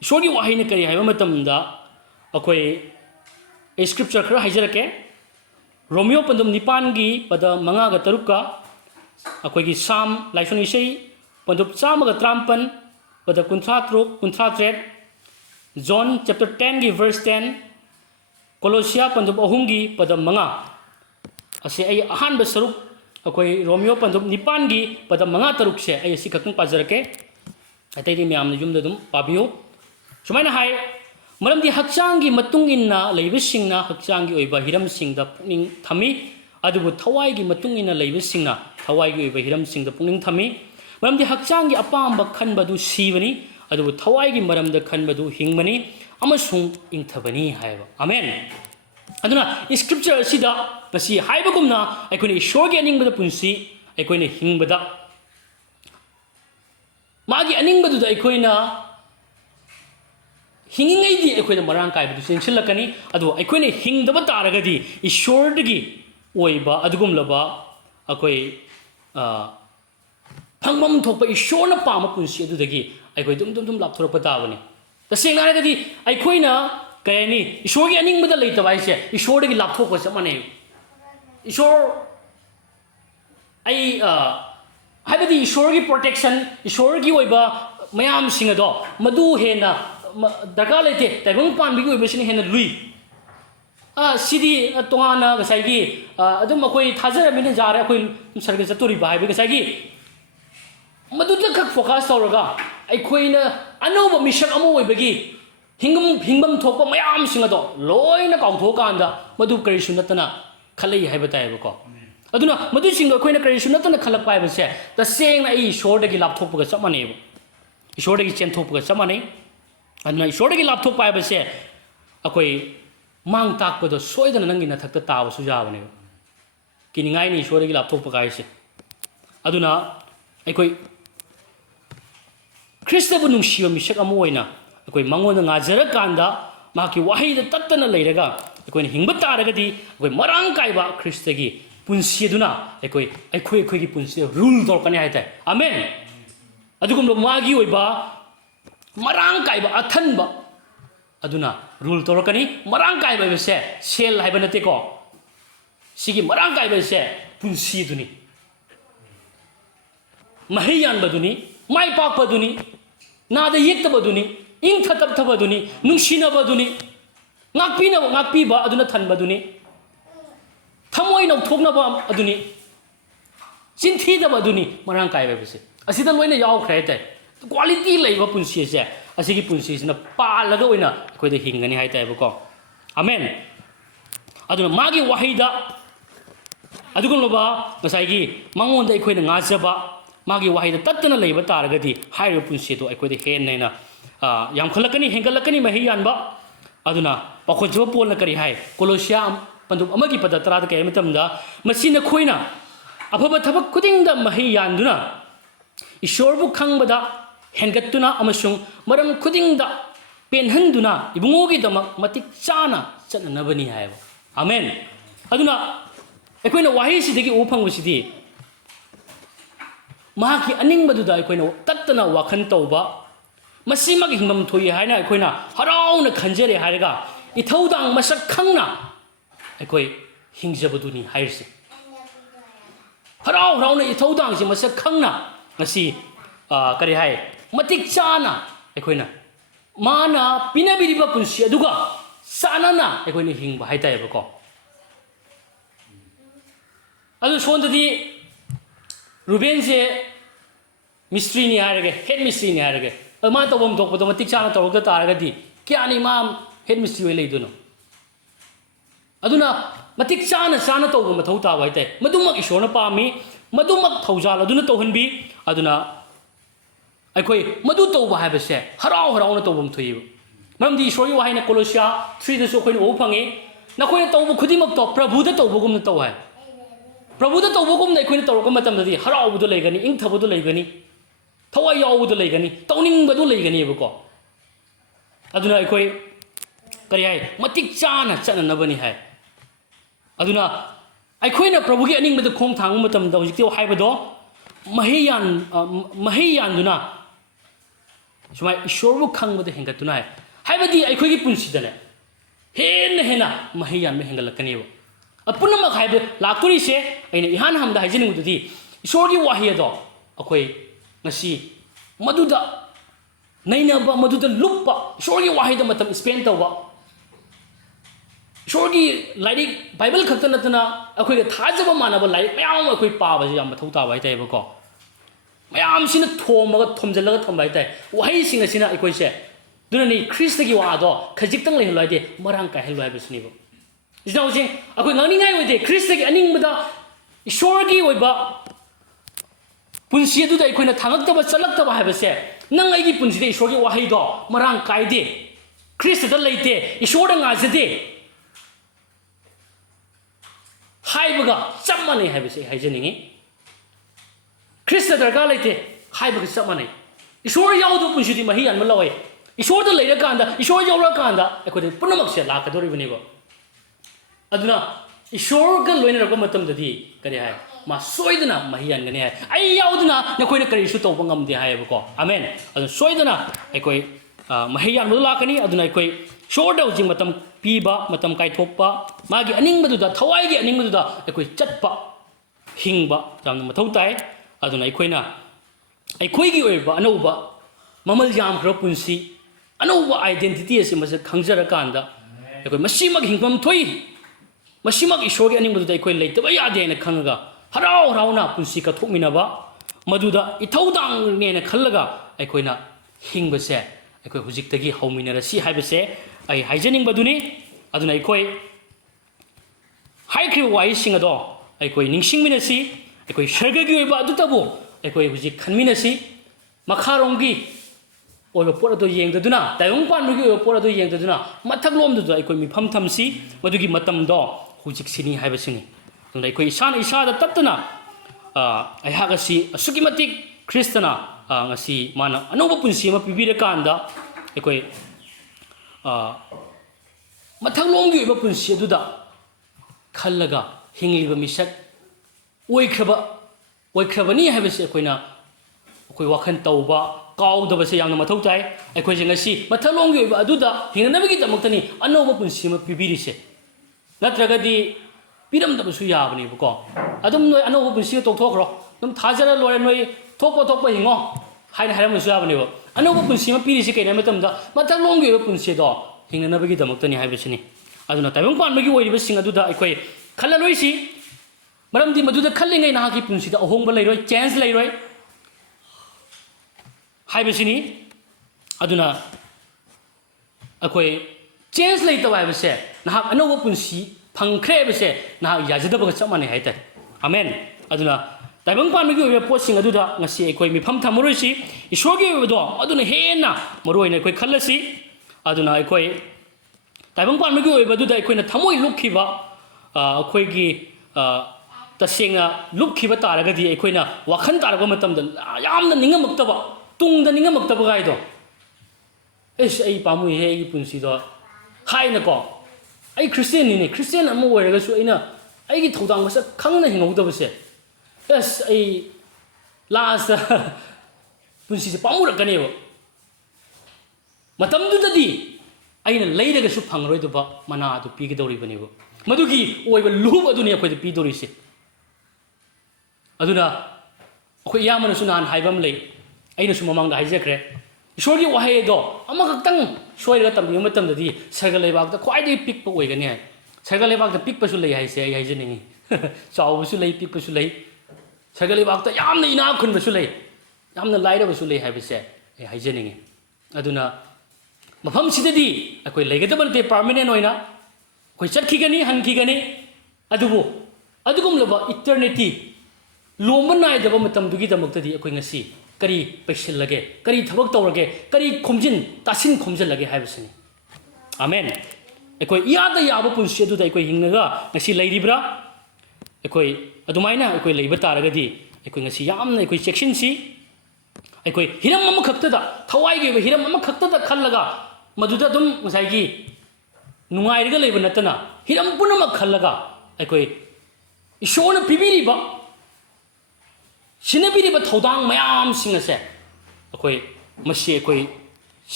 ꯏꯁꯣꯔꯒꯤ ꯋꯥꯍꯩꯅ ꯀꯔꯤ ꯍꯥꯏꯕ ꯃꯇꯝꯗ ꯑꯩꯈꯣꯏ ꯁ꯭ꯀ꯭ꯔꯤꯞꯆꯔ ꯈꯔ ꯍꯥꯏꯖꯔꯛꯀꯦ ꯔꯣꯃꯤꯌꯣ ꯄꯟꯗꯨꯝ 9ꯒꯤ ꯄꯗ 5ꯒ 6ꯒ ꯑꯩꯈꯣꯏꯒꯤ ꯁꯥꯝ ꯂꯥꯏꯁꯣꯟ ꯏꯁꯩ ꯄꯟꯗꯨꯞ 153 ꯄꯗ 53 53 ꯖꯣꯟ ꯆꯦꯞꯇꯔ 10ꯒꯤ ꯚꯔꯁ 10 ꯀꯣꯂꯣꯁꯤꯌꯥ ꯄꯟꯗꯨꯞ 3ꯒꯤ ꯄꯗ 5 ꯑꯁꯤ ꯑꯩ ꯑꯍꯥꯟꯕ ꯁꯔꯨꯛ ꯑꯩꯈꯣꯏ ꯔꯣꯃꯤꯌꯣ ꯄꯟꯗꯨꯞ 9ꯒꯤ ꯄꯗ 5 6ꯁꯦ ꯑꯩ ꯑꯁꯤ ꯈꯛꯇꯪ ꯄꯥꯖꯔꯛꯀꯦ ꯑꯇꯩꯗꯤ ꯃꯌꯥꯝꯅ ꯌꯨꯝꯗ ꯑꯗꯨꯝ ꯄꯥꯕꯤꯌꯨ ꯁꯨꯃꯥꯏꯅ ꯍꯥꯏ ꯃꯔꯝꯗꯤ ꯍꯛꯆꯥꯡꯒꯤ ꯃꯇꯨꯡ ꯏꯟꯅ ꯂꯩꯕꯁꯤꯡꯅ ꯍꯛꯆꯥꯡꯒꯤ ꯑꯣꯏꯕ ꯍꯤꯔꯝꯁꯤꯡꯗ ꯄꯨꯛꯅꯤꯡ ꯊꯝꯃꯤ ꯑꯗꯨꯕꯨ ꯊꯋꯥꯏꯒꯤ ꯃꯇꯨꯡ ꯏꯟꯅ ꯂꯩꯕꯁꯤꯡꯅ ꯊꯋꯥꯏꯒꯤ ꯑꯣꯏꯕ ꯍꯤꯔꯝꯁꯤꯡꯗ ꯄꯨꯛꯅꯤꯡ ꯊꯝꯃꯤ ꯃꯔꯝꯗꯤ ꯍꯛꯆꯥꯡꯒꯤ ꯑꯄꯥꯝꯕ ꯈꯟꯕꯗꯨ ꯁꯤꯕꯅꯤ ꯑꯗꯨꯕꯨ ꯊꯋꯥꯏꯒꯤ ꯃꯔꯝꯗ ꯈꯟꯕꯗꯨ ꯍꯤꯡꯕꯅꯤ ꯑꯃꯁꯨꯡ ꯏꯪꯊꯕꯅꯤ ꯍꯥꯏꯕ ꯑꯃꯦꯟ ꯑꯗꯨꯅ ꯁ꯭ꯀ꯭ꯔꯤꯞꯆꯔ ꯑꯁꯤꯗ ꯉꯁꯤ ꯍꯥꯏꯕꯒꯨꯝꯅ ꯑꯩꯈꯣꯏꯅ ꯏꯁꯣꯔꯒꯤ ꯑꯅꯤꯡꯕꯗ ꯄꯨꯟꯁꯤ ꯑꯩꯈꯣꯏꯅ ꯍꯤꯡꯕꯗ ꯃꯥꯒꯤ ꯑꯅꯤꯡꯕꯗꯨꯗ ꯑꯩꯈꯣꯏꯅ ꯍꯤꯡꯉꯤꯉꯩꯗꯤ ꯑꯩꯈꯣꯏꯅ ꯃꯔꯥꯡ ꯀꯥꯏꯕꯗꯨ ꯆꯦꯟꯁꯤꯜꯂꯛꯀꯅꯤ ꯑꯗꯨ ꯑꯩꯈꯣꯏꯅ ꯍꯤꯡꯗꯕ ꯇꯥꯔꯒꯗꯤ ꯏꯁꯣꯔꯗꯒꯤ ꯑꯣꯏꯕ ꯑꯗꯨꯒꯨꯝꯂꯕ ꯑꯩꯈꯣꯏ ꯐꯪꯐꯝ ꯊꯣꯛꯄ ꯏꯁꯣꯔꯅ ꯄꯥꯝꯕ ꯄꯨꯟꯁꯤ ꯑꯗꯨꯗꯒꯤ ꯑꯩꯈꯣꯏ ꯑꯗꯨꯝ ꯂꯥꯞꯊꯣꯔꯛꯄ ꯇꯥꯕꯅꯤ ꯇꯁꯦꯡꯅ ꯍꯥꯏꯔꯒꯗꯤ ꯑꯩꯈꯣꯏꯅ ꯀꯩ ꯍꯥꯏꯅꯤ ꯏꯁꯣꯔꯒꯤ ꯑꯅꯤꯡꯕꯗ ꯂꯩꯇꯕ ꯍꯥꯏꯁꯦ ꯏꯁꯣꯔꯗꯒꯤ ꯂꯥꯞꯊꯣꯛꯄ ꯆꯞ ꯃꯥꯟꯅꯩ ꯏꯁꯣꯔ ꯍꯥꯏꯕꯗꯤ ꯏꯁꯣꯔꯒꯤ ꯄ꯭ꯔꯣꯇꯦꯛꯁꯟ ꯏꯁꯣꯔꯒꯤ ꯑꯣꯏꯕ ꯃꯌꯥꯝꯁꯤꯡ ꯑꯗꯣ ꯃꯗꯨ ꯍꯦꯟꯅ ꯗꯔꯀꯥꯔ ꯂꯩꯇꯦ ꯇꯥꯏꯕꯪ ꯄꯥꯟꯕꯒꯤ ꯑꯣꯏꯕꯁꯤꯅ ꯍꯦꯟꯅ ꯂꯨꯏ ꯁꯤꯗꯤ ꯇꯣꯉꯥꯟꯅ ꯉꯁꯥꯏꯒꯤ ꯑꯗꯨꯝ ꯑꯩꯈꯣꯏ ꯊꯥꯖꯔꯕꯅꯤꯅ ꯌꯥꯔꯦ ꯑꯩꯈꯣꯏ ꯁꯔꯒ ꯆꯠꯇꯣꯔꯤꯕ ꯍꯥꯏꯕꯒꯤ ꯉꯁꯥꯏꯒꯤ ꯃꯗꯨꯗ ꯈꯛ ꯐꯣꯀꯁ ꯇꯧꯔꯒ ꯑꯩꯈꯣꯏꯅ ꯑꯅꯧꯕ ꯃꯤꯁꯛ ꯑꯃ ꯑꯣꯏꯕꯒꯤ ꯍꯤꯡꯐꯝ ꯊꯣꯛꯄ ꯃꯌꯥꯝꯁꯤꯡ ꯑꯗꯣ ꯂꯣꯏꯅ ꯀꯥꯎꯊꯣꯛꯑꯀꯥꯟꯗ ꯃꯗꯨ ꯀꯔꯤꯁꯨ ꯅꯠꯇꯅ ꯈꯜꯂꯛꯏ ꯍꯥꯏꯕ ꯇꯥꯏꯌꯦꯕꯀꯣ ꯑꯗꯨꯅ ꯃꯗꯨꯁꯤꯡꯗꯣ ꯑꯩꯈꯣꯏꯅ ꯀꯔꯤꯁꯨ ꯅꯠꯇꯅ ꯈꯜꯂꯛꯄ ꯍꯥꯏꯕꯁꯦ ꯇꯁꯦꯡꯅ ꯑꯩ ꯏꯁꯣꯔꯗꯒꯤ ꯂꯥꯞꯊꯣꯛꯄꯒ ꯆꯞ ꯃꯥꯟꯅꯩꯕ ꯏꯁꯣꯔꯗꯒꯤ ꯆꯦꯟꯊꯣꯛꯄꯒ ꯆꯞ ꯃꯥꯟꯅꯩ ꯑꯗꯨꯅ ꯏꯁꯣꯔꯗꯒꯤ ꯂꯥꯞꯊꯣꯛꯄ ꯍꯥꯏꯕꯁꯦ ꯑꯩꯈꯣই ꯃꯥꯡ ꯇꯥꯛꯄꯗꯣ ꯁꯣꯏꯗꯅ ꯅꯪꯒꯤ ꯅꯊꯛꯇ ꯇꯥꯕꯁꯨ ꯌꯥꯕꯅꯦꯕ ꯀꯤꯅꯤꯡꯉꯥꯏꯅꯤ ꯏꯁꯣꯔꯗꯒꯤ ꯂꯥꯞꯊꯣꯛꯄ ꯀꯥꯏꯁꯦ ꯑꯗꯨꯅ ꯑꯩꯈꯣꯏ ꯈ꯭ꯔꯤꯁꯇꯕꯨ ꯅꯨꯡꯁꯤꯕ ꯃꯤꯁꯛ ꯑꯃ ꯑꯣꯏꯅ ꯑꯩꯈꯣꯏ ꯃꯉꯣꯟꯗ ꯉꯥꯖꯔꯀꯥꯟꯗ ꯃꯍꯥꯛꯀꯤ ꯋꯥꯍꯩꯗ ꯇꯠꯇꯅ ꯂꯩꯔꯒ ꯑꯩꯈꯣꯏꯅ ꯍꯤꯡꯕ ꯇꯥꯔꯒꯗꯤ ꯑꯩꯈꯣꯏ ꯃꯔꯥꯡ ꯀꯥꯏꯕ ꯈ꯭ꯔꯤꯁꯇꯒꯤ ꯄꯨꯟꯁꯤ ꯑꯗꯨꯅ ꯑꯩꯈꯣꯏꯒꯤ ꯄꯨꯟꯁꯤꯗ ꯔꯨꯜ ꯇꯧꯔꯛꯀꯅꯤ ꯍꯥꯏꯇꯥꯔꯦ ꯑꯃꯦꯟ ꯑꯗꯨꯒꯨꯝꯕ ꯃꯥꯒꯤ ꯑꯣꯏꯕ ꯃꯔꯥꯡ ꯀꯥꯏꯕ ꯑꯊꯟꯕ ꯑꯗꯨꯅ ꯔꯨꯜ ꯇꯧꯔꯛꯀꯅꯤ ꯃꯔꯥꯡ ꯀꯥꯏꯕ ꯍꯥꯏꯕꯁꯦ ꯁꯦꯜ ꯍꯥꯏꯕ ꯅꯠꯇꯦꯀꯣ ꯁꯤꯒꯤ ꯃꯔꯥꯡ ꯀꯥꯏꯕꯁꯦ ꯄꯨꯟꯁꯤꯗꯨꯅꯤ ꯃꯍꯩ ꯌꯥꯟꯕꯗꯨꯅꯤ ꯃꯥꯏ ꯄꯥꯛꯄꯗꯨꯅꯤ ꯅꯥꯗ ꯌꯦꯛꯇꯕꯗꯨꯅꯤ ꯏꯪꯊ ꯇꯞꯊꯕꯗꯨꯅꯤ ꯅꯨꯡꯁꯤꯅꯕꯗꯨꯅꯤ ꯉꯥꯛꯄꯤꯕ ꯑꯗꯨꯅ ꯊꯟꯕꯗꯨꯅꯤ ꯊꯃꯣꯏ ꯅꯧꯊꯣꯛꯅꯕ ꯑꯗꯨꯅꯤ ꯆꯤꯟꯊꯤꯗꯕ ꯑꯗꯨꯅꯤ ꯃꯔꯥꯡ ꯀꯥꯏꯕ ꯍꯥꯏꯕꯁꯦ ꯑꯁꯤꯗ ꯂꯣꯏꯅ ꯌꯥꯎꯈ꯭ꯔꯦ ꯍꯥꯏꯇꯥꯔꯦ ꯀ꯭ꯋꯥꯂꯤꯇꯤ ꯂꯩꯕ ꯄꯨꯟꯁꯤꯁꯦ ꯑꯁꯤꯒꯤ ꯄꯨꯟꯁꯤꯁꯤꯅ ꯄꯥꯜꯂꯒ ꯑꯣꯏꯅ ꯑꯩꯈꯣꯏꯗ ꯍꯤꯡꯒꯅꯤ ꯍꯥꯏꯇꯥꯔꯦꯕꯀꯣ ꯑꯃꯦꯟ ꯑꯗꯨꯅ ꯃꯥꯒꯤ ꯋꯥꯍꯩꯗ ꯑꯗꯨꯒꯨꯝꯂꯕ ꯉꯁꯥꯏꯒꯤ ꯃꯉꯣꯟꯗ ꯑꯩꯈꯣꯏꯅ ꯉꯥꯖꯕ ꯃꯥꯒꯤ ꯋꯥꯍꯩꯗ ꯇꯠꯇꯅ ꯂꯩꯕ ꯇꯥꯔꯒꯗꯤ ꯍꯥꯏꯔꯤꯕ ꯄꯨꯟꯁꯤꯗꯣ ꯑꯩꯈꯣꯏꯗ ꯍꯦꯟꯅ ꯍꯦꯟꯅ ꯌꯥꯝꯈꯠꯂꯛꯀꯅꯤ ꯍꯦꯟꯒꯠꯂꯛꯀꯅꯤ ꯃꯍꯩ ꯌꯥꯟꯕ ꯑꯗꯨꯅ ꯄꯥꯎꯈꯣꯟꯖꯕ ꯄꯣꯜꯅ ꯀꯔꯤ ꯍꯥꯏ ꯀꯣꯂꯣꯁꯤꯌꯥ ꯄꯟꯗꯨꯞ ꯑꯃꯒꯤ ꯄꯗ 10 ꯀꯩ ꯍꯥꯏ ꯃꯇꯝꯗ ꯃꯁꯤ ꯅꯈꯣꯏꯅ ꯑꯐꯕ ꯊꯕꯛ ꯈꯨꯗꯤꯡꯗ ꯃꯍꯩ ꯌꯥꯟꯗꯨꯅ ꯏꯁꯣꯔꯕꯨ ꯈꯪꯕꯗ ꯍꯦꯟꯒꯠꯇꯨꯅ ꯑꯃꯁꯨꯡ ꯃꯔꯝ ꯈꯨꯗꯤꯡꯗ ꯄꯦꯟꯍꯟꯗꯨꯅ ꯏꯕꯨꯡꯉꯣꯒꯤꯗꯃꯛ ꯃꯇꯤꯛ ꯆꯥꯅ ꯆꯠꯅꯅꯕꯅꯤ ꯍꯥꯏꯕ ꯑꯃꯦꯟ ꯑꯗꯨꯅ ꯑꯩꯈꯣꯏꯅ ꯋꯥꯍꯩꯁꯤꯗꯒꯤ ꯎꯕ ꯐꯪꯕꯁꯤꯗꯤ ꯃꯍꯥꯛꯀꯤ ꯑꯅꯤꯡꯕꯗꯨꯗ ꯑꯩꯈꯣꯏꯅ ꯇꯠꯇꯅ ꯋꯥꯈꯜ ꯇꯧꯕ ꯃꯁꯤꯃꯛ ꯍꯤꯡꯐꯝ ꯊꯣꯛꯏ ꯍꯥꯏꯅ ꯑꯩꯈꯣꯏꯅ ꯍꯔꯥꯎꯅ ꯈꯟꯖꯔꯦ ꯍꯥꯏꯔꯒ ꯏꯊꯧꯗꯥꯡ ꯃꯁꯛ ꯈꯪꯅ ꯑꯩꯈꯣꯏ ꯍꯤꯡꯖꯕꯗꯨꯅꯤ ꯍꯥꯏꯔꯤꯁꯦ ꯍꯔꯥꯎꯅ ꯏꯊꯧꯗꯥꯡꯁꯦ ꯃꯁꯛ ꯈꯪꯅ ꯉꯁꯤ ꯀꯔꯤ ꯍꯥꯏ ꯃꯇꯤꯛ ꯆꯥꯅ ꯑꯩꯈꯣꯏꯅ ꯃꯥꯅ ꯄꯤꯅꯕꯤꯔꯤꯕ ꯄꯨꯟꯁꯤ ꯑꯗꯨꯒ ꯆꯥꯟꯅꯅ ꯑꯩꯈꯣꯏꯅ ꯍꯤꯡꯕ ꯍꯥꯏꯇꯥꯔꯦꯕꯀꯣ ꯑꯗꯨ ꯁꯣꯝꯗꯗꯤ ꯔꯨꯕꯦꯟꯁꯦ ꯃꯤꯁꯇ꯭ꯔꯤꯅꯤ ꯍꯥꯏꯔꯒꯦ ꯍꯦꯠ ꯃꯤꯁꯇ꯭ꯔꯤꯅꯤ ꯍꯥꯏꯔꯒꯦ ꯑꯗꯨ ꯃꯥꯅ ꯇꯧꯐꯝ ꯊꯣꯛꯄꯗꯣ ꯃꯇꯤꯛ ꯆꯥꯅ ꯇꯧꯔꯛꯇ ꯇꯥꯔꯒꯗꯤ ꯀꯌꯥꯅꯤ ꯃꯥ ꯍꯦꯠ ꯃꯤꯁꯇ꯭ꯔꯤ ꯑꯣꯏ ꯂꯩꯗꯣꯏꯅꯣ ꯑꯗꯨꯅ ꯃꯇꯤꯛ ꯆꯥꯅ ꯇꯧꯕ ꯃꯊꯧ ꯇꯥꯕ ꯍꯥꯏꯇꯥꯔꯦ ꯃꯗꯨꯃꯛ ꯏꯁꯣꯔꯅ ꯄꯥꯝꯃꯤ ꯃꯗꯨꯃꯛ ꯊꯧꯖꯥꯜ ꯑꯗꯨꯅ ꯇꯧꯍꯟꯕꯤ ꯑꯗꯨꯅ ꯑꯩꯈꯣꯏ ꯃꯗꯨ ꯇꯧꯕ ꯍꯥꯏꯕꯁꯦ ꯍꯔꯥꯎꯅ ꯇꯧꯐꯝ ꯊꯣꯛꯏꯕ ꯃꯔꯝꯗꯤ ꯏꯁꯣꯔꯒꯤ ꯋꯥꯍꯩꯅ ꯀꯣꯂꯣꯁꯤꯌꯥ 3ꯗꯁꯨ ꯑꯩꯈꯣꯏꯅ ꯎꯕ ꯐꯪꯉꯤ ꯅꯈꯣꯏꯅ ꯇꯧꯕ ꯈꯨꯗꯤꯡꯃꯛꯇꯣ प्रभुꯗ ꯇꯧꯕꯒꯨꯝꯅ ꯇꯧ ꯍꯥꯏ प्रभुꯗ ꯇꯧꯕꯒꯨꯝꯅ ꯑꯩꯈꯣꯏꯅ ꯇꯧꯔꯛꯄ ꯃꯇꯝꯗꯗꯤ ꯍꯔꯥꯎꯕꯗꯨ ꯂꯩꯒꯅꯤ ꯏꯪꯊꯕꯗꯨ ꯂꯩꯒꯅꯤ ꯊꯋꯥꯏ ꯌꯥꯎꯕꯗꯨ ꯂꯩꯒꯅꯤ ꯇꯧꯅꯤꯡꯕꯗꯨ ꯂꯩꯒꯅꯤꯕꯀꯣ ꯑꯗꯨꯅ ꯑꯩꯈꯣꯏ ꯀꯔꯤ ꯍꯥꯏ ꯃꯇꯤꯛ ꯆꯥꯅ ꯆꯠꯅꯅꯕꯅꯤ ꯍꯥꯏ ꯑꯗꯨꯅ ꯑꯩꯈꯣꯏꯅ प्रभुꯒꯤ ꯑꯅꯤꯡꯕꯗ ꯈꯣꯡ ꯊꯥꯡꯕ ꯃꯇꯝꯗ ꯍꯧꯖꯤꯛꯇꯤ ꯍꯥꯏꯕꯗꯣ ꯃꯍꯩ ꯌꯥꯟꯗꯨꯅ ꯁꯨꯃꯥꯏ ꯏꯁꯣꯔꯕꯨ ꯈꯪꯕꯗ ꯍꯦꯟꯒꯠꯇꯨꯅ ꯍꯥꯏꯕꯗꯤ ꯑꯩꯈꯣꯏꯒꯤ ꯄꯨꯟꯁꯤꯗꯅꯦ ꯍꯦꯟꯅ ꯃꯍꯩ ꯌꯥꯟꯕ ꯍꯦꯟꯒꯠꯂꯛꯀꯅꯦꯕ ꯑꯄꯨꯟꯅꯃꯛ ꯍꯥꯏꯕ ꯂꯥꯛꯇꯣꯔꯤꯁꯦ ꯑꯩꯅ ꯏꯍꯥꯟ ꯍꯥꯟꯕꯗ ꯍꯥꯏꯖꯅꯤꯡꯕꯗꯨꯗꯤ ꯏꯁꯣꯔꯒꯤ ꯋꯥꯍꯩ ꯑꯗꯣ ꯑꯩꯈꯣꯏ ꯉꯁꯤ ꯃꯗꯨꯗ ꯅꯩꯅꯕ ꯃꯗꯨꯗ ꯂꯨꯞꯄ ꯏꯁꯣꯔꯒꯤ ꯋꯥꯍꯩꯗ ꯃꯇꯝ ꯁ꯭ꯄꯦꯟ ꯇꯧꯕ ꯏꯁꯣꯔꯒꯤ ꯂꯥꯏꯔꯤꯛ ꯕꯥꯏꯕꯜ ꯈꯛꯇ ꯅꯠꯇꯅ ꯑꯩꯈꯣꯏꯒ ꯊꯥꯖꯕ ꯃꯥꯟꯅꯕ ꯂꯥꯏꯔꯤꯛ ꯃꯌꯥꯝ ꯑꯃ ꯑꯩꯈꯣꯏ ꯄꯥꯕꯁꯦ ꯌꯥꯝ ꯃꯊꯧ ꯇꯥꯕ ꯍꯥꯏꯇꯥꯔꯦꯕꯀꯣ ꯃꯌꯥꯝꯁꯤꯅ ꯊꯣꯝꯖꯤꯜꯂꯒ ꯊꯝꯕ ꯍꯥꯏꯇꯥꯔꯦ ꯋꯥꯍꯩꯁꯤꯡ ꯑꯁꯤꯅ ꯑꯩꯈꯣꯏꯁꯦ ꯑꯗꯨꯅꯅꯤ ꯈ꯭ꯔꯤꯁꯇꯒꯤ ꯋꯥꯗꯣ ꯈꯖꯤꯛꯇꯪ ꯂꯩꯍꯜꯂꯣ ꯍꯥꯏꯗꯤ ꯃꯔꯥꯡ ꯀꯥꯏꯍꯜꯂꯣ ꯍꯥꯏꯕꯁꯤꯅꯦꯕ ꯏꯆꯤꯟ ꯏꯅꯥꯎꯁꯤꯡ ꯑꯩꯈꯣꯏ ꯉꯥꯡꯅꯤꯡꯉꯥꯏ ꯑꯣꯏꯗꯦ ꯈ꯭ꯔꯤꯁꯇꯒꯤ ꯑꯅꯤꯡꯕꯗ ꯏꯁꯣꯔꯒꯤ ꯑꯣꯏꯕ ꯄꯨꯟꯁꯤ ꯑꯗꯨꯗ ꯑꯩꯈꯣꯏꯅ ꯊꯥꯡꯉꯛꯇꯕ ꯆꯠꯂꯛꯇꯕ ꯍꯥꯏꯕꯁꯦ ꯅꯪ ꯑꯩꯒꯤ ꯄꯨꯟꯁꯤꯗ ꯏꯁꯣꯔꯒꯤ ꯋꯥꯍꯩꯗꯣ ꯃꯔꯥꯡ ꯀꯥꯏꯗꯦ ꯈ꯭ꯔꯤꯁꯇꯗ ꯂꯩꯇꯦ ꯏꯁꯣꯔꯗ ꯉꯥꯖꯗꯦ ꯍꯥꯏꯕꯒ ꯆꯞ ꯃꯥꯟꯅꯩ ꯍꯥꯏꯕꯁꯦ ꯑꯩ ꯍꯥꯏꯖꯅꯤꯡꯉꯤ ꯈ꯭ꯔꯤꯁꯇ ꯗꯔꯀꯥꯔ ꯂꯩꯇꯦ ꯍꯥꯏꯕꯒ ꯆꯞ ꯃꯥꯟꯅꯩ ꯏꯁꯣꯔ ꯌꯥꯎꯗꯕ ꯄꯨꯟꯁꯤꯗꯤ ꯃꯍꯩ ꯌꯥꯟꯕ ꯂꯧꯋꯦ ꯏꯁꯣꯔꯗ ꯂꯩꯔꯀꯥꯟꯗ ꯏꯁꯣꯔ ꯌꯧꯔꯀꯥꯟꯗ ꯑꯩꯈꯣꯏꯗ ꯄꯨꯝꯅꯃꯛꯁꯦ ꯂꯥꯛꯀꯗꯧꯔꯤꯕꯅꯦꯕ ꯑꯗꯨꯅ ꯏꯁꯣꯔꯒ ꯂꯣꯏꯅꯔꯛꯄ ꯃꯇꯝꯗꯗꯤ ꯀꯔꯤ ꯍꯥꯏ ꯃꯥ ꯁꯣꯏꯗꯅ ꯃꯍꯩ ꯌꯥꯟꯒꯅꯤ ꯍꯥꯏ ꯑꯩ ꯌꯥꯎꯗꯅ ꯅꯈꯣꯏꯅ ꯀꯔꯤꯁꯨ ꯇꯧꯕ ꯉꯝꯗꯦ ꯍꯥꯏꯌꯦꯕꯀꯣ ꯑꯃꯦꯟ ꯑꯗꯨꯅ ꯁꯣꯏꯗꯅ ꯑꯩꯈꯣꯏ ꯃꯍꯩ ꯌꯥꯟꯕꯗꯨ ꯂꯥꯛꯀꯅꯤ ꯑꯗꯨꯅ ꯑꯩꯈꯣꯏ ꯏꯁꯣꯔꯗ ꯍꯧꯖꯤꯛ ꯃꯇꯝ ꯄꯤꯕ ꯃꯇꯝ ꯀꯥꯏꯊꯣꯛꯄ ꯃꯥꯒꯤ ꯑꯅꯤꯡꯕꯗꯨꯗ ꯊꯋꯥꯏꯒꯤ ꯑꯅꯤꯡꯕꯗꯨꯗ ꯑꯩꯈꯣꯏ ꯆꯠꯄ ꯍꯤꯡꯕ ꯌꯥꯝꯅ ꯃꯊꯧ ꯇꯥꯏ ꯑꯗꯨꯅ ꯑꯩꯈꯣꯏꯅ ꯑꯩꯈꯣꯏꯒꯤ ꯑꯣꯏꯕ ꯑꯅꯧꯕ ꯃꯃꯜ ꯌꯥꯝꯈ꯭ꯔꯕ ꯄꯨꯟꯁꯤ ꯑꯅꯧꯕ ꯑꯥꯏꯗꯦꯟꯇꯤꯇꯤ ꯑꯁꯤ ꯃꯁꯛ ꯈꯪꯖꯔꯀꯥꯟꯗ ꯑꯩꯈꯣꯏ ꯃꯁꯤꯃꯛ ꯍꯤꯡꯐꯝ ꯊꯣꯛꯏ ꯃꯁꯤꯃꯛ ꯏꯁꯣꯔꯒꯤ ꯑꯅꯤꯡꯕꯗꯨꯗ ꯑꯩꯈꯣꯏ ꯂꯩꯇꯕ ꯌꯥꯗꯦ ꯍꯥꯏꯅ ꯈꯪꯉꯒ ꯍꯔꯥꯎꯅ ꯄꯨꯟꯁꯤ ꯀꯠꯊꯣꯛꯃꯤꯟꯅꯕ ꯃꯗꯨꯗ ꯏꯊꯧꯗꯥꯡꯅꯦꯅ ꯈꯜꯂꯒ ꯑꯩꯈꯣꯏꯅ ꯍꯤꯡꯕꯁꯦ ꯑꯩꯈꯣꯏ ꯍꯧꯖꯤꯛꯇꯒꯤ ꯍꯧꯃꯤꯟꯅꯔꯁꯤ ꯍꯥꯏꯕꯁꯦ ꯑꯩ ꯍꯥꯏꯖꯅꯤꯡꯕꯗꯨꯅꯤ ꯑꯗꯨꯅ ꯑꯩꯈꯣꯏ ꯍꯥꯏꯈ꯭ꯔꯤꯕ ꯋꯥꯍꯩꯁꯤꯡ ꯑꯗꯣ ꯑꯩꯈꯣꯏ ꯅꯤꯡꯁꯤꯡꯃꯤꯟꯅꯁꯤ ꯑꯩꯈꯣꯏ ꯁꯔꯒꯒꯤ ꯑꯣꯏꯕ ꯑꯗꯨꯇꯕꯨ ꯑꯩꯈꯣꯏ ꯍꯧꯖꯤꯛ ꯈꯟꯃꯤꯟꯅꯁꯤ ꯃꯈꯥꯔꯣꯝꯒꯤ ꯑꯣꯏꯕ ꯄꯣꯠ ꯑꯗꯨ ꯌꯦꯡꯗꯗꯨꯅ ꯇꯥꯏꯕꯪ ꯄꯥꯟꯕꯒꯤ ꯑꯣꯏꯕ ꯄꯣꯠ ꯑꯗꯨ ꯌꯦꯡꯗꯗꯨꯅ ꯃꯊꯛꯂꯣꯝꯗꯨꯗ ꯑꯩꯈꯣꯏ ꯃꯤꯐꯝ ꯊꯝꯁꯤ ꯃꯗꯨꯒꯤ ꯃꯇꯝꯗꯣ ꯍꯧꯖꯤꯛꯁꯤꯅꯤ ꯍꯥꯏꯕꯁꯤꯅꯤ ꯑꯗꯨꯅ ꯑꯩꯈꯣꯏ ꯏꯁꯥꯗ ꯇꯠꯇꯅ ꯑꯩꯍꯥꯛ ꯑꯁꯤ ꯑꯁꯨꯛꯀꯤ ꯃꯇꯤꯛ ꯈ꯭ꯔꯤꯁꯇꯅ ꯉꯁꯤ ꯃꯥꯅ ꯑꯅꯧꯕ ꯄꯨꯟꯁꯤ ꯑꯃ ꯄꯤꯕꯤꯔꯀꯥꯟꯗ ꯑꯩꯈꯣꯏ ꯃꯊꯛꯂꯣꯝꯒꯤ ꯑꯣꯏꯕ ꯄꯨꯟꯁꯤ ꯑꯗꯨꯗ ꯈꯜꯂꯒ ꯍꯤꯡꯂꯤꯕ ꯃꯤꯁꯛ ꯑꯣꯏꯈ꯭ꯔꯕꯅꯤ ꯍꯥꯏꯕꯁꯤ ꯑꯩꯈꯣꯏ ꯋꯥꯈꯜ ꯇꯧꯕ ꯀꯥꯎꯗꯕꯁꯦ ꯌꯥꯝꯅ ꯃꯊꯧ ꯇꯥꯏ ꯑꯩꯈꯣꯏꯁꯦ ꯉꯁꯤ ꯃꯊꯛꯂꯣꯝꯒꯤ ꯑꯣꯏꯕ ꯑꯗꯨꯗ ꯍꯤꯡꯅꯅꯕꯒꯤꯗꯃꯛꯇꯅꯤ ꯑꯅꯧꯕ ꯄꯨꯟꯁꯤ ꯑꯃ ꯄꯤꯕꯤꯔꯤꯁꯦ ꯅꯠꯇ꯭ꯔꯒꯗꯤ ꯄꯤꯔꯝꯗꯕꯁꯨ ꯌꯥꯕꯅꯦꯕꯀꯣ ꯑꯗꯨꯝ ꯅꯣꯏ ꯑꯅꯧꯕ ꯄꯨꯟꯁꯤꯒ ꯇꯧꯊꯣꯛꯈ꯭ꯔꯣ ꯑꯗꯨꯝ ꯊꯥꯖꯔ ꯂꯣꯏꯔꯦ ꯅꯣꯏ ꯊꯣꯛꯄ ꯍꯤꯡꯉꯣ ꯍꯥꯏꯔꯝꯕꯁꯨ ꯌꯥꯕꯅꯦꯕ ꯑꯅꯧꯕ ꯄꯨꯟꯁꯤ ꯑꯃ ꯄꯤꯔꯤꯁꯤ ꯀꯩꯅꯣ ꯍꯥꯏꯕ ꯃꯇꯝꯗ ꯃꯊꯛꯂꯣꯝꯒꯤ ꯑꯣꯏꯕ ꯄꯨꯟꯁꯤꯗꯣ ꯍꯤꯡꯅꯅꯕꯒꯤꯗꯃꯛꯇꯅꯤ ꯍꯥꯏꯕꯁꯤꯅꯤ ꯑꯗꯨꯅ ꯇꯥꯏꯕꯪ ꯄꯥꯟꯕꯒꯤ ꯑꯣꯏꯔꯤꯕꯁꯤꯡ ꯑꯗꯨꯗ ꯑꯩꯈꯣꯏ ꯈꯜꯂꯔꯣꯏꯁꯤ ꯃꯔꯝꯗꯤ ꯃꯗꯨꯗ ꯈꯜꯂꯤꯉꯩ ꯅꯍꯥꯛꯀꯤ ꯄꯨꯟꯁꯤꯗ ꯑꯍꯣꯡꯕ ꯂꯩꯔꯣꯏ ꯆꯦꯟꯖ ꯂꯩꯔꯣꯏ ꯍꯥꯏꯕꯁꯤꯅꯤ ꯑꯗꯨꯅ ꯑꯩꯈꯣꯏ ꯆꯦꯟꯖ ꯂꯩꯇꯕ ꯍꯥꯏꯕꯁꯦ ꯅꯍꯥꯛ ꯑꯅꯧꯕ ꯄꯨꯟꯁꯤ ꯐꯪꯈ꯭ꯔꯦ ꯍꯥꯏꯕꯁꯦ ꯅꯍꯥꯛ ꯌꯥꯖꯗꯕꯒ ꯆꯞ ꯃꯥꯟꯅꯩ ꯍꯥꯏꯇꯥꯔꯦ ꯑꯃꯦꯟ ꯑꯗꯨꯅ ꯇꯥꯏꯕꯪ ꯄꯥꯟꯕꯒꯤ ꯑꯣꯏꯕ ꯄꯣꯠꯁꯤꯡ ꯑꯗꯨꯗ ꯉꯁꯤ ꯑꯩꯈꯣꯏ ꯃꯤꯐꯝ ꯊꯝꯃꯔꯣꯏꯁꯤ ꯏꯁꯣꯔꯒꯤ ꯑꯣꯏꯕꯗꯣ ꯑꯗꯨꯅ ꯍꯦꯟꯅ ꯃꯔꯨꯑꯣꯏꯅ ꯑꯩꯈꯣꯏ ꯈꯜꯂꯁꯤ ꯑꯗꯨꯅ ꯑꯩꯈꯣꯏ ꯇꯥꯏꯕꯪ ꯄꯥꯟꯕꯒꯤ ꯑꯣꯏꯕꯗꯨꯗ ꯑꯩꯈꯣꯏꯅ ꯊꯃꯣꯏ ꯂꯨꯞꯈꯤꯕ ꯑꯩꯈꯣꯏꯒꯤ ꯇꯁꯦꯡꯅ ꯂꯨꯞꯈꯤꯕ ꯇꯥꯔꯒꯗꯤ ꯑꯩꯈꯣꯏꯅ ꯋꯥꯈꯜ ꯇꯥꯔꯛꯄ ꯃꯇꯝꯗ ꯌꯥꯝꯅ ꯅꯤꯡꯉꯝꯃꯛꯇꯕ ꯇꯨꯡꯗ ꯅꯤꯡꯉꯝꯃꯛꯇꯕ ꯒꯥꯏꯗꯣ ꯑꯩꯁ ꯑꯩ ꯄꯥꯝꯃꯨꯏꯍꯦ ꯑꯩꯒꯤ ꯄꯨꯟꯁꯤꯗꯣ ꯍꯥꯏꯅꯀꯣ ꯑꯩ ꯈ꯭ꯔꯤꯁꯇꯦꯟꯅꯤꯅꯦ ꯈ꯭ꯔꯤꯁꯇꯦꯟ ꯑꯃ ꯑꯣꯏꯔꯒꯁꯨ ꯑꯩꯅ ꯑꯩꯒꯤ ꯊꯧꯗꯥꯡ ꯃꯁꯛ ꯈꯪꯅ ꯍꯤꯡꯍꯧꯗꯕꯁꯦ ꯑꯁ ꯑꯩ ꯂꯥꯁꯇ ꯄꯨꯟꯁꯤꯁꯦ ꯄꯥꯝꯃꯨꯔꯛꯀꯅꯦꯕ ꯃꯇꯝꯗꯨꯗꯗꯤ ꯑꯩꯅ ꯂꯩꯔꯒꯁꯨ ꯐꯪꯉꯔꯣꯏꯗꯕ ꯃꯅꯥ ꯑꯗꯨ ꯄꯤꯒꯗꯧꯔꯤꯕꯅꯦꯕ ꯃꯗꯨꯒꯤ ꯑꯣꯏꯕ ꯂꯨꯞ ꯑꯗꯨꯅꯤ ꯑꯩꯈꯣꯏꯗ ꯄꯤꯗꯧꯔꯤꯁꯦ ꯑꯗꯨꯅ ꯑꯩꯈꯣꯏ ꯏꯌꯥꯝꯕꯅꯁꯨ ꯅꯍꯥꯟ ꯍꯥꯏꯕ ꯑꯃ ꯂꯩ ꯑꯩꯅꯁꯨ ꯃꯃꯥꯡꯗ ꯍꯥꯏꯖꯈ꯭ꯔꯦ ꯏꯁꯣꯔꯒꯤ ꯋꯥꯍꯩ ꯑꯗꯣ ꯑꯃꯈꯛꯇꯪ ꯁꯣꯏꯔꯒ ꯇꯝꯕꯤꯕ ꯃꯇꯝꯗꯗꯤ ꯁꯔꯒ ꯂꯩꯕꯥꯛꯇ ꯈ꯭ꯋꯥꯏꯗꯒꯤ ꯄꯤꯛꯄ ꯑꯣꯏꯒꯅꯤ ꯍꯥꯏ ꯁꯔꯒ ꯂꯩꯕꯥꯛꯇ ꯄꯤꯛꯄꯁꯨ ꯂꯩ ꯍꯥꯏꯁꯦ ꯑꯩ ꯍꯥꯏꯖꯅꯤꯡꯉꯤ ꯆꯥꯎꯕꯁꯨ ꯂꯩ ꯄꯤꯛꯄꯁꯨ ꯂꯩ ꯁꯔꯒ ꯂꯩꯕꯥꯛꯇ ꯌꯥꯝꯅ ꯏꯅꯥꯛ ꯈꯨꯟꯕꯁꯨ ꯂꯩ ꯌꯥꯝꯅ ꯂꯥꯏꯔꯕꯁꯨ ꯂꯩ ꯍꯥꯏꯕꯁꯦ ꯑꯩ ꯍꯥꯏꯖꯅꯤꯡꯉꯤ ꯑꯗꯨꯅ ꯃꯐꯝꯁꯤꯗꯗꯤ ꯑꯩꯈꯣꯏ ꯂꯩꯒꯗꯕ ꯅꯠꯇꯦ ꯄꯥꯔꯃꯤꯅꯦꯟ ꯑꯣꯏꯅ ꯑꯩꯈꯣই ꯆꯠꯈꯤꯒꯅꯤ ꯍꯟꯈꯤꯒꯅꯤ ꯑꯗꯨꯕꯨ ꯑꯗꯨꯒꯨꯝꯂꯕ ꯏꯇꯔꯅꯤꯇꯤ ꯂꯣꯝꯕ ꯅꯥꯏꯗꯕ ꯃꯇꯝꯗꯨꯒꯤꯗꯃꯛꯇꯗꯤ ꯑꯩꯈꯣꯏ ꯉꯁꯤ ꯀꯔꯤ ꯄꯩꯁꯤꯜꯂꯒꯦ ꯀꯔꯤ ꯊꯕꯛ ꯇꯧꯔꯒꯦ ꯀꯔꯤ ꯇꯥꯁꯤꯟ ꯈꯣꯝꯖꯤꯜꯂꯒꯦ ꯍꯥꯏꯕꯁꯤꯅꯤ ꯑꯃꯦꯟ ꯑꯩꯈꯣꯏ ꯏꯌꯥꯗ ꯌꯥꯕ ꯄꯨꯟꯁꯤ ꯑꯗꯨꯗ ꯑꯩꯈꯣꯏ ꯍꯤꯡꯉꯒ ꯉꯁꯤ ꯂꯩꯔꯤꯕ꯭ꯔꯥ ꯑꯩꯈꯣꯏ ꯑꯗꯨꯃꯥꯏꯅ ꯑꯩꯈꯣই ꯂꯩꯕ ꯇꯥꯔꯒꯗꯤ ꯑꯩꯈꯣই ꯉꯁꯤ ꯌꯥꯝꯅ ꯑꯩꯈꯣই ꯆꯦꯛꯁꯤꯟꯁꯤ ꯑꯩꯈꯣই ꯍꯤꯔꯝ ꯑꯃꯈꯛꯇꯗ ꯊꯋꯥꯏꯒꯤ ꯑꯣꯏꯕ ꯍꯤꯔꯝ ꯑꯃꯈꯛꯇꯗ ꯈꯜꯂꯒ ꯃꯗꯨꯗ ꯑꯗꯨꯝ ꯉꯁꯥꯏꯒꯤ ꯅꯨꯡꯉꯥꯏꯔꯒ ꯂꯩꯕ ꯅꯠꯇꯅ ꯍꯤꯔꯝ ꯄꯨꯝꯅꯃꯛ ꯈꯜꯂꯒ ꯑꯩꯈꯣই ꯏꯁꯣꯔꯅ ꯄꯤꯕꯤꯔꯤꯕ ꯁꯤꯟꯅꯕꯤꯔꯤꯕ ꯊꯧꯗꯥꯡ ꯃꯌꯥꯝꯁꯤꯡ ꯑꯁꯦ ꯃꯁꯤ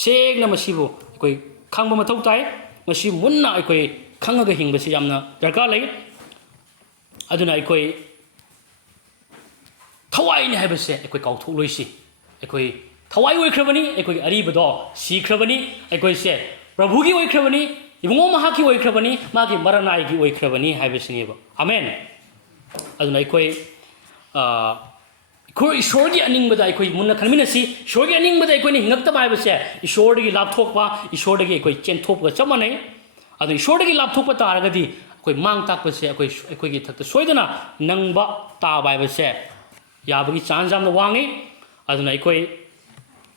ꯁꯦꯡꯅ ꯃꯁꯤꯕꯨ ꯈꯪꯕ ꯃꯊꯧ ꯇꯥꯏ ꯃꯁꯤ ꯃꯨꯟꯅ ꯈꯪꯉꯒ ꯍꯤꯡꯕꯁꯤ ꯌꯥꯝꯅ ꯗꯔꯀꯥꯔ ꯂꯩ ꯑꯗꯨꯅ ꯊꯋꯥꯏꯅꯤ ꯍꯥꯏꯕꯁꯦ ꯀꯥꯎꯊꯣꯛꯂꯣꯏꯁꯤ ꯊꯋꯥꯏ ꯑꯣꯏꯈ꯭ꯔꯕꯅꯤ ꯑꯔꯤꯕꯗꯣ ꯁꯤꯈ꯭ꯔꯕꯅꯤ ꯑꯩꯈꯣꯏꯁꯦ ꯄ꯭ꯔꯚꯨꯒꯤ ꯑꯣꯏꯈ꯭ꯔꯕꯅꯤ ꯏꯕꯨꯡꯉꯣ ꯃꯍꯥꯛꯀꯤ ꯑꯣꯏꯈ꯭ꯔꯕꯅꯤ ꯃꯥꯒꯤ ꯃꯔꯅꯥꯏꯒꯤ ꯑꯣꯏꯈ꯭ꯔꯕꯅꯤ ꯍꯥꯏꯕꯁꯤꯅꯦꯕ ꯑꯃꯦꯟ ꯑꯗꯨꯅ ꯏꯁꯣꯔꯒꯤ ꯑꯅꯤꯡꯕꯗ ꯃꯨꯟꯅ ꯈꯟꯃꯤꯟꯅꯁꯤ ꯏꯁꯣꯔꯒꯤ ꯑꯅꯤꯡꯕꯗ ꯑꯩꯈꯣꯏꯅ ꯍꯤꯡꯉꯛꯇꯕ ꯍꯥꯏꯕꯁꯦ ꯏꯁꯣꯔꯗꯒꯤ ꯂꯥꯞꯊꯣꯛꯄ ꯏꯁꯣꯔꯗꯒꯤ ꯆꯦꯟꯊꯣꯛꯄꯒ ꯆꯞ ꯃꯥꯟꯅꯩ ꯑꯗꯨ ꯏꯁꯣꯔꯗꯒꯤ ꯂꯥꯞꯊꯣꯛꯄ ꯇꯥꯔꯒꯗꯤ ꯃꯥꯡ ꯇꯥꯛꯄꯁꯦ ꯑꯩꯈꯣꯏꯒꯤ ꯊꯛꯇ ꯁꯣꯏꯗꯅ ꯅꯪꯕ ꯇꯥꯕ ꯍꯥꯏꯕꯁꯦ ꯌꯥꯕꯒꯤ ꯆꯥꯟꯁ ꯌꯥꯝꯅ ꯋꯥꯡꯉꯤ ꯑꯗꯨꯅ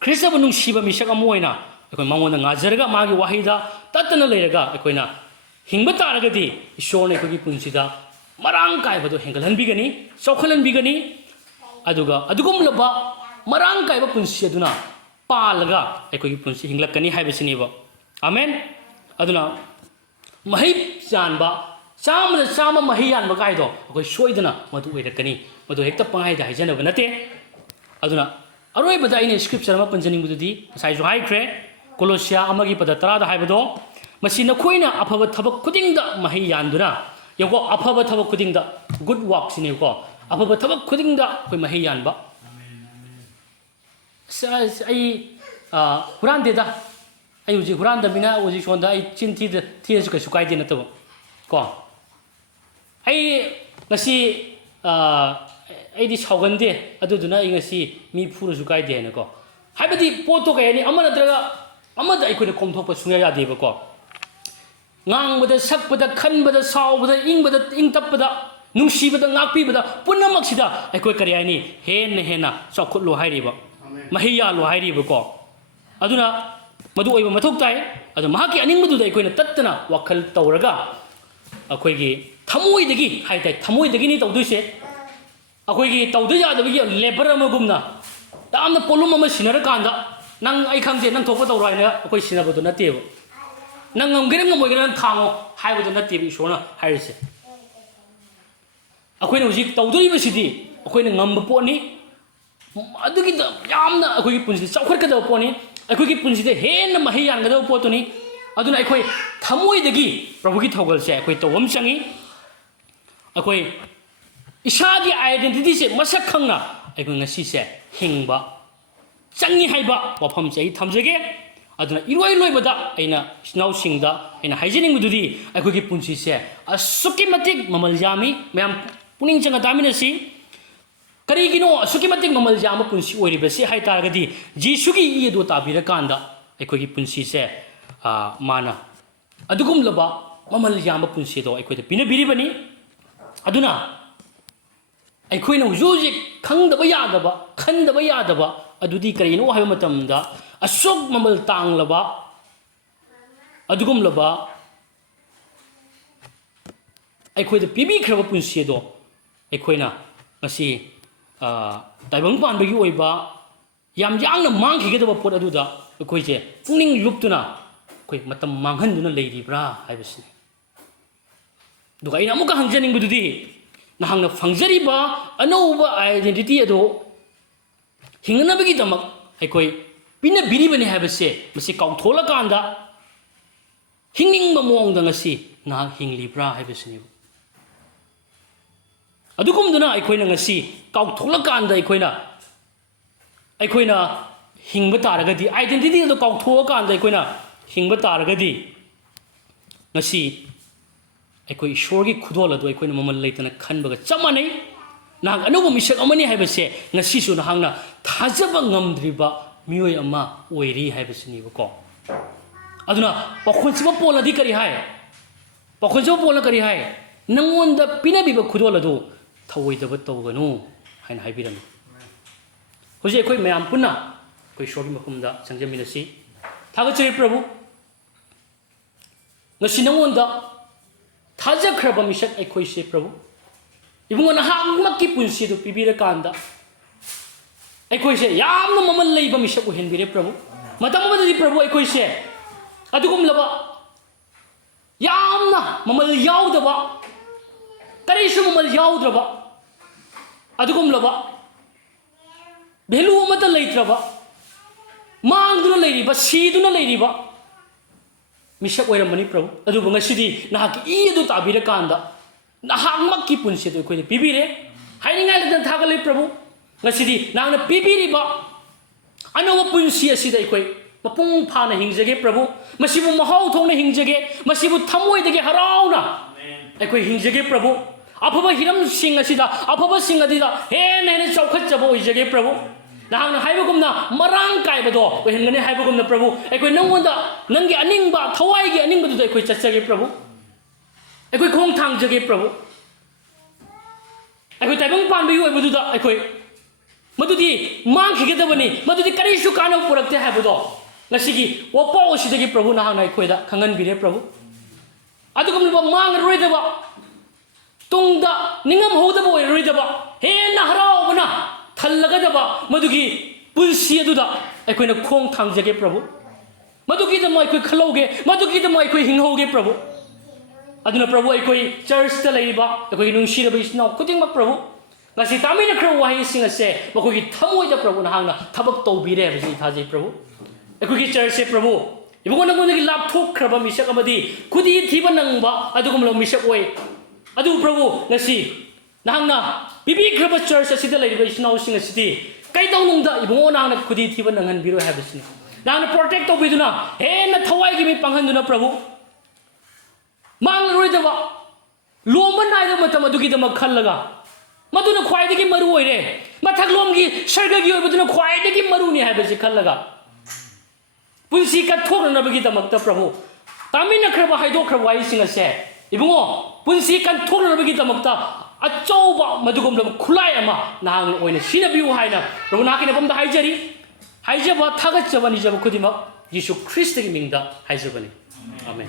ꯈ꯭ꯔꯤꯁꯇꯕꯨ ꯅꯨꯡꯁꯤꯕ ꯃꯤꯁꯛ ꯑꯃ ꯑꯣꯏꯅ ꯃꯉꯣꯟꯗ ꯉꯥꯖꯔꯒ ꯃꯥꯒꯤ ꯋꯥꯍꯩꯗ ꯇꯠꯇꯅ ꯂꯩꯔꯒ ꯍꯤꯡꯕ ꯇꯥꯔꯒꯗꯤ ꯏꯁꯣꯔꯅ ꯑꯩꯈꯣꯏꯒꯤ ꯄꯨꯟꯁꯤꯗ ꯃꯔꯥꯡ ꯀꯥꯏꯕꯗꯣ ꯍꯦꯟꯒꯠꯍꯟꯕꯤꯒꯅꯤ ꯆꯥꯎꯈꯠꯍꯟꯕꯤꯒꯅꯤ ꯑꯗꯨꯒ ꯑꯗꯨꯒꯨꯝꯂꯕ ꯃꯔꯥꯡ ꯀꯥꯏꯕ ꯄꯨꯟꯁꯤ ꯑꯗꯨꯅ ꯄꯥꯜꯂꯒ ꯑꯩꯈꯣꯏꯒꯤ ꯄꯨꯟꯁꯤ ꯍꯤꯡꯂꯛꯀꯅꯤ ꯍꯥꯏꯕꯁꯤꯅꯦꯕ ꯑꯃꯦꯟ ꯑꯗꯨꯅ ꯃꯍꯩ ꯌꯥꯟꯕ ꯆꯥꯝꯃꯗ ꯆꯥꯝꯃ ꯃꯍꯩ ꯌꯥꯟꯕ ꯀꯥꯏꯗꯣ ꯁꯣꯏꯗꯅ ꯃꯗꯨ ꯑꯣꯏꯔꯛꯀꯅꯤ ꯃꯗꯨ ꯍꯦꯛꯇ ꯄꯪꯍꯥꯏꯗ ꯍꯥꯏꯖꯅꯕ ꯅꯠꯇꯦ ꯑꯗꯨꯅ ꯑꯔꯣꯏꯕꯗ ꯑꯩꯅ ꯁ꯭ꯀ꯭ꯔꯤꯞꯆꯔ ꯑꯃ ꯄꯟꯖꯅꯤꯡꯕꯗꯨꯗꯤ ꯉꯁꯥꯏꯁꯨ ꯍꯥꯏꯈ꯭ꯔꯦ ꯀꯣꯂꯣꯁꯤꯌꯥ 1:10 ꯍꯥꯏꯕꯗꯣ ꯃꯁꯤ ꯅꯈꯣꯏꯅ ꯑꯐꯕ ꯊꯕꯛ ꯈꯨꯗꯤꯡꯗ ꯃꯍꯩ ꯌꯥꯟꯗꯨꯅ ꯌꯦꯡꯀꯣ ꯑꯐꯕ ꯊꯕꯛ ꯈꯨꯗꯤꯡꯗ ꯒꯨꯗ ꯋꯥꯛꯁꯤꯅꯦꯀꯣ ꯑꯐꯕ ꯊꯕꯛ ꯈꯨꯗꯤꯡꯗ ꯃꯍꯩ ꯌꯥꯟꯕ ꯑꯩ ꯍꯨꯔꯥꯟꯗꯦꯗ ꯑꯩ ꯍꯧꯖꯤꯛ ꯍꯨꯔꯥꯟꯗꯕꯅꯤꯅ ꯍꯧꯖꯤꯛ ꯁꯣꯟꯗ ꯑꯩ ꯆꯤꯟ ꯊꯤꯔꯁꯨ ꯀꯩꯁꯨ ꯀꯥꯏꯗꯦ ꯅꯠꯇꯕ ꯀꯣ ꯑꯩ ꯉꯁꯤ ꯑꯩꯗꯤ ꯁꯥꯎꯒꯟꯗꯦ ꯑꯗꯨꯗꯨꯅ ꯑꯩ ꯉꯁꯤ ꯃꯤ ꯐꯨꯔꯁꯨ ꯀꯥꯏꯗꯦ ꯍꯥꯏꯅꯀꯣ ꯍꯥꯏꯕꯗꯤ ꯄꯣꯠꯇꯣ ꯀꯩ ꯍꯥꯏꯅꯤ ꯑꯃ ꯅꯠꯇ꯭ꯔꯒ ꯑꯃꯗ ꯑꯩꯈꯣꯏꯅ ꯀꯣꯝꯊꯣꯛꯄ ꯁꯨꯡꯌꯥ ꯌꯥꯗꯦꯕꯀꯣ ꯉꯥꯡꯕꯗ ꯁꯛꯄꯗ ꯈꯟꯕꯗ ꯁꯥꯎꯕꯗ ꯏꯪꯕꯗ ꯏꯪ ꯇꯞꯄꯗ ꯅꯨꯡꯁꯤꯕꯗ ꯉꯥꯛꯄꯤꯕꯗ ꯄꯨꯝꯅꯃꯛꯁꯤꯗ ꯑꯩꯈꯣꯏ ꯀꯔꯤ ꯍꯥꯏꯅꯤ ꯍꯦꯟꯅ ꯆꯥꯎꯈꯠꯂꯣ ꯍꯥꯏꯔꯤꯕ ꯃꯍꯩ ꯌꯥꯜꯂꯣ ꯍꯥꯏꯔꯤꯕꯀꯣ ꯑꯗꯨꯅ ꯃꯗꯨ ꯑꯣꯏꯕ ꯃꯊꯧ ꯇꯥꯏ ꯑꯗꯨ ꯃꯍꯥꯛꯀꯤ ꯑꯅꯤꯡꯕꯗꯨꯗ ꯑꯩꯈꯣꯏꯅ ꯇꯠꯇꯅ ꯋꯥꯈꯜ ꯇꯧꯔꯒ ꯊꯃꯣꯏꯗꯒꯤ ꯍꯥꯏꯇꯥꯔꯦ ꯊꯃꯣꯏꯗꯒꯤꯅꯤ ꯇꯧꯗꯣꯏꯁे ꯑꯩꯈꯣꯏꯒꯤ ꯇꯧꯗ ꯌꯥꯗꯕꯒꯤ ꯂꯦꯕꯔ ꯑꯃꯒꯨꯝꯅ ꯌꯥꯝꯅ ꯄꯣꯠꯂꯨꯝ ꯑꯃ ꯁꯤꯟꯅꯔꯀꯥꯟꯗ ꯅꯪ ꯑꯩ ꯈꯪꯗꯦ ꯅꯪ ꯊꯣꯛꯄ ꯇꯧꯔꯣ ꯍꯥꯏꯅ ꯑꯩꯈꯣꯏ ꯁꯤꯟꯅꯕꯗꯨ ꯅꯠꯇꯦꯕ nang ngamgena ngamoigena thango haibudu nattibi ishorna hairise akoina hujik tawdoriba sidi akoina ngamba poni adugi yamna akoi punsi chawkharkada poni akoi punsi de henna mahi yangada potoni aduna akoi thamoi dagi prabhu gi thogal se akoi tawam changi akoi isagi identity se masak khangna akoi ngasi se hingba changi haiba wafam se thamjage aduna iroi loibada aina snau singda aina hygienic dudi akoi gi punsi se asuki matik mamal jami mayam puning changa tamina si karigino asuki matik mamal jama punsi oiribasi hai taragadi jisugi yedo tabira kanda akoi gi punsi se mana adugum laba mamal jama punsi do akoi de pina biribani aduna akoi na hujujik khangdaba yadaba khandaba yadaba adudi karino haiba matamda asuk mamal tang laba adugum laba akoi de pibi khraba punsi do akoi na ngasi taibang panbagi oiba yam yangna mangkhigedaba pot aduda akoi je puning luptuna akoi matam manghanduna leiribra haibasi duga ina amuka hangjaning bududi nahangna fangjariba anouba identity ado hingnabagi damak akoi pina biribani haibase masi kauthola kanda hingning mamongda ngasi na hinglibra haibasini adugumduna aikoina ngasi kautholakanda aikoina hingba taragadi identity do kautholakanda aikoina hingba taragadi ngasi aikoi ishorgi khudol ado aikoina mamal leitana khanbaga chamanai nang anuba misak amani haibase ngasi su nahangna thajaba ngamdriba mioi ama oiri haibasini bako aduna pakhonsiba poladi kari hai pakhonsiba pola kari hai nangonda pinabiba khudol ado thawidaba tawganu haina haibirami hoje akoi mayam punna koi shogi makumda changjaminasi thagachari prabhu ngasi nangonda thajakhraba misak akoi se prabhu ibunga nahangmakki punsi do pibira kanda akoi se yamna mamal leiba misak uhenbire prabhu matamabadi prabhu akoi se adugum laba yamna mamal yaudaba karisu mamal yaudaba adugum laba belu amata leitraba mangduna leiriba siduna leiriba misak oiramani prabhu adubu ngasidi nahak iedu tabira kanda nahangmakki punsi do koi pibire hainingai dan thagale prabhu ngasidi nangna pibiriba anawa punsi asida koi mapung phana hingjage prabhu masibu mahau thongna hingjage masibu thamoi dege harauna akoi hingjage prabhu afaba hiram sing asida afaba sing adida hen hen chawkhat jabo oijage prabhu nahang haibagumna marang kaibado ohengane haibagumna prabhu akoi nangonda nangi aningba thawai gi aningba du akoi chachage prabhu akoi khong thangjage prabhu akoi taibang panbi oibudu da akoi madudi mangkhigedabani madudi karisu kana purakte haibado ngasigi wapa osidagi prabhu nahang akoi da khangan bire prabhu adugumna mang roidaba tungda ningam hodaba oiroidaba henna haraubana thallagadaba madugi punsi aduda aikoina khong thangjage prabhu madugi da mai koi khaloge madugi da mai koi hinghoge prabhu aduna prabhu aikoi church ta leiba akoi nungsiraba isna kuting ma prabhu ngasi tamina khro wahi singa se makoi thamoi da prabhu nahangna thabak tawbire basi thaji prabhu akoi church se prabhu ibungo namoni lap thok khraba misak amadi kudi thiba nangba adugum lo misak oi adu prabhu ngasi nahangna bibi graba church asida leiba isnau singa siti kai dawnungda ibungo nahangna kudi thiba nangan biro habisni nahangna protect tobiduna henna thawai gi mi panghanduna prabhu mang roidaba lomba naida matam adugi dama khallaga maduna khwaidagi maru oire mathak lomgi sargagi oibaduna khwaidagi maruni habasi khallaga punsi ka thokna bagi damakta prabhu tamina khraba haido khraba ai singa se ibungo punsi kan thokna bagi damakta achauba madugum lam khulai ama nang oina sinabiu haina prabhu nakina bamda haijari haijaba thagat jabani jaba khudima yesu christ gi mingda haijabani amen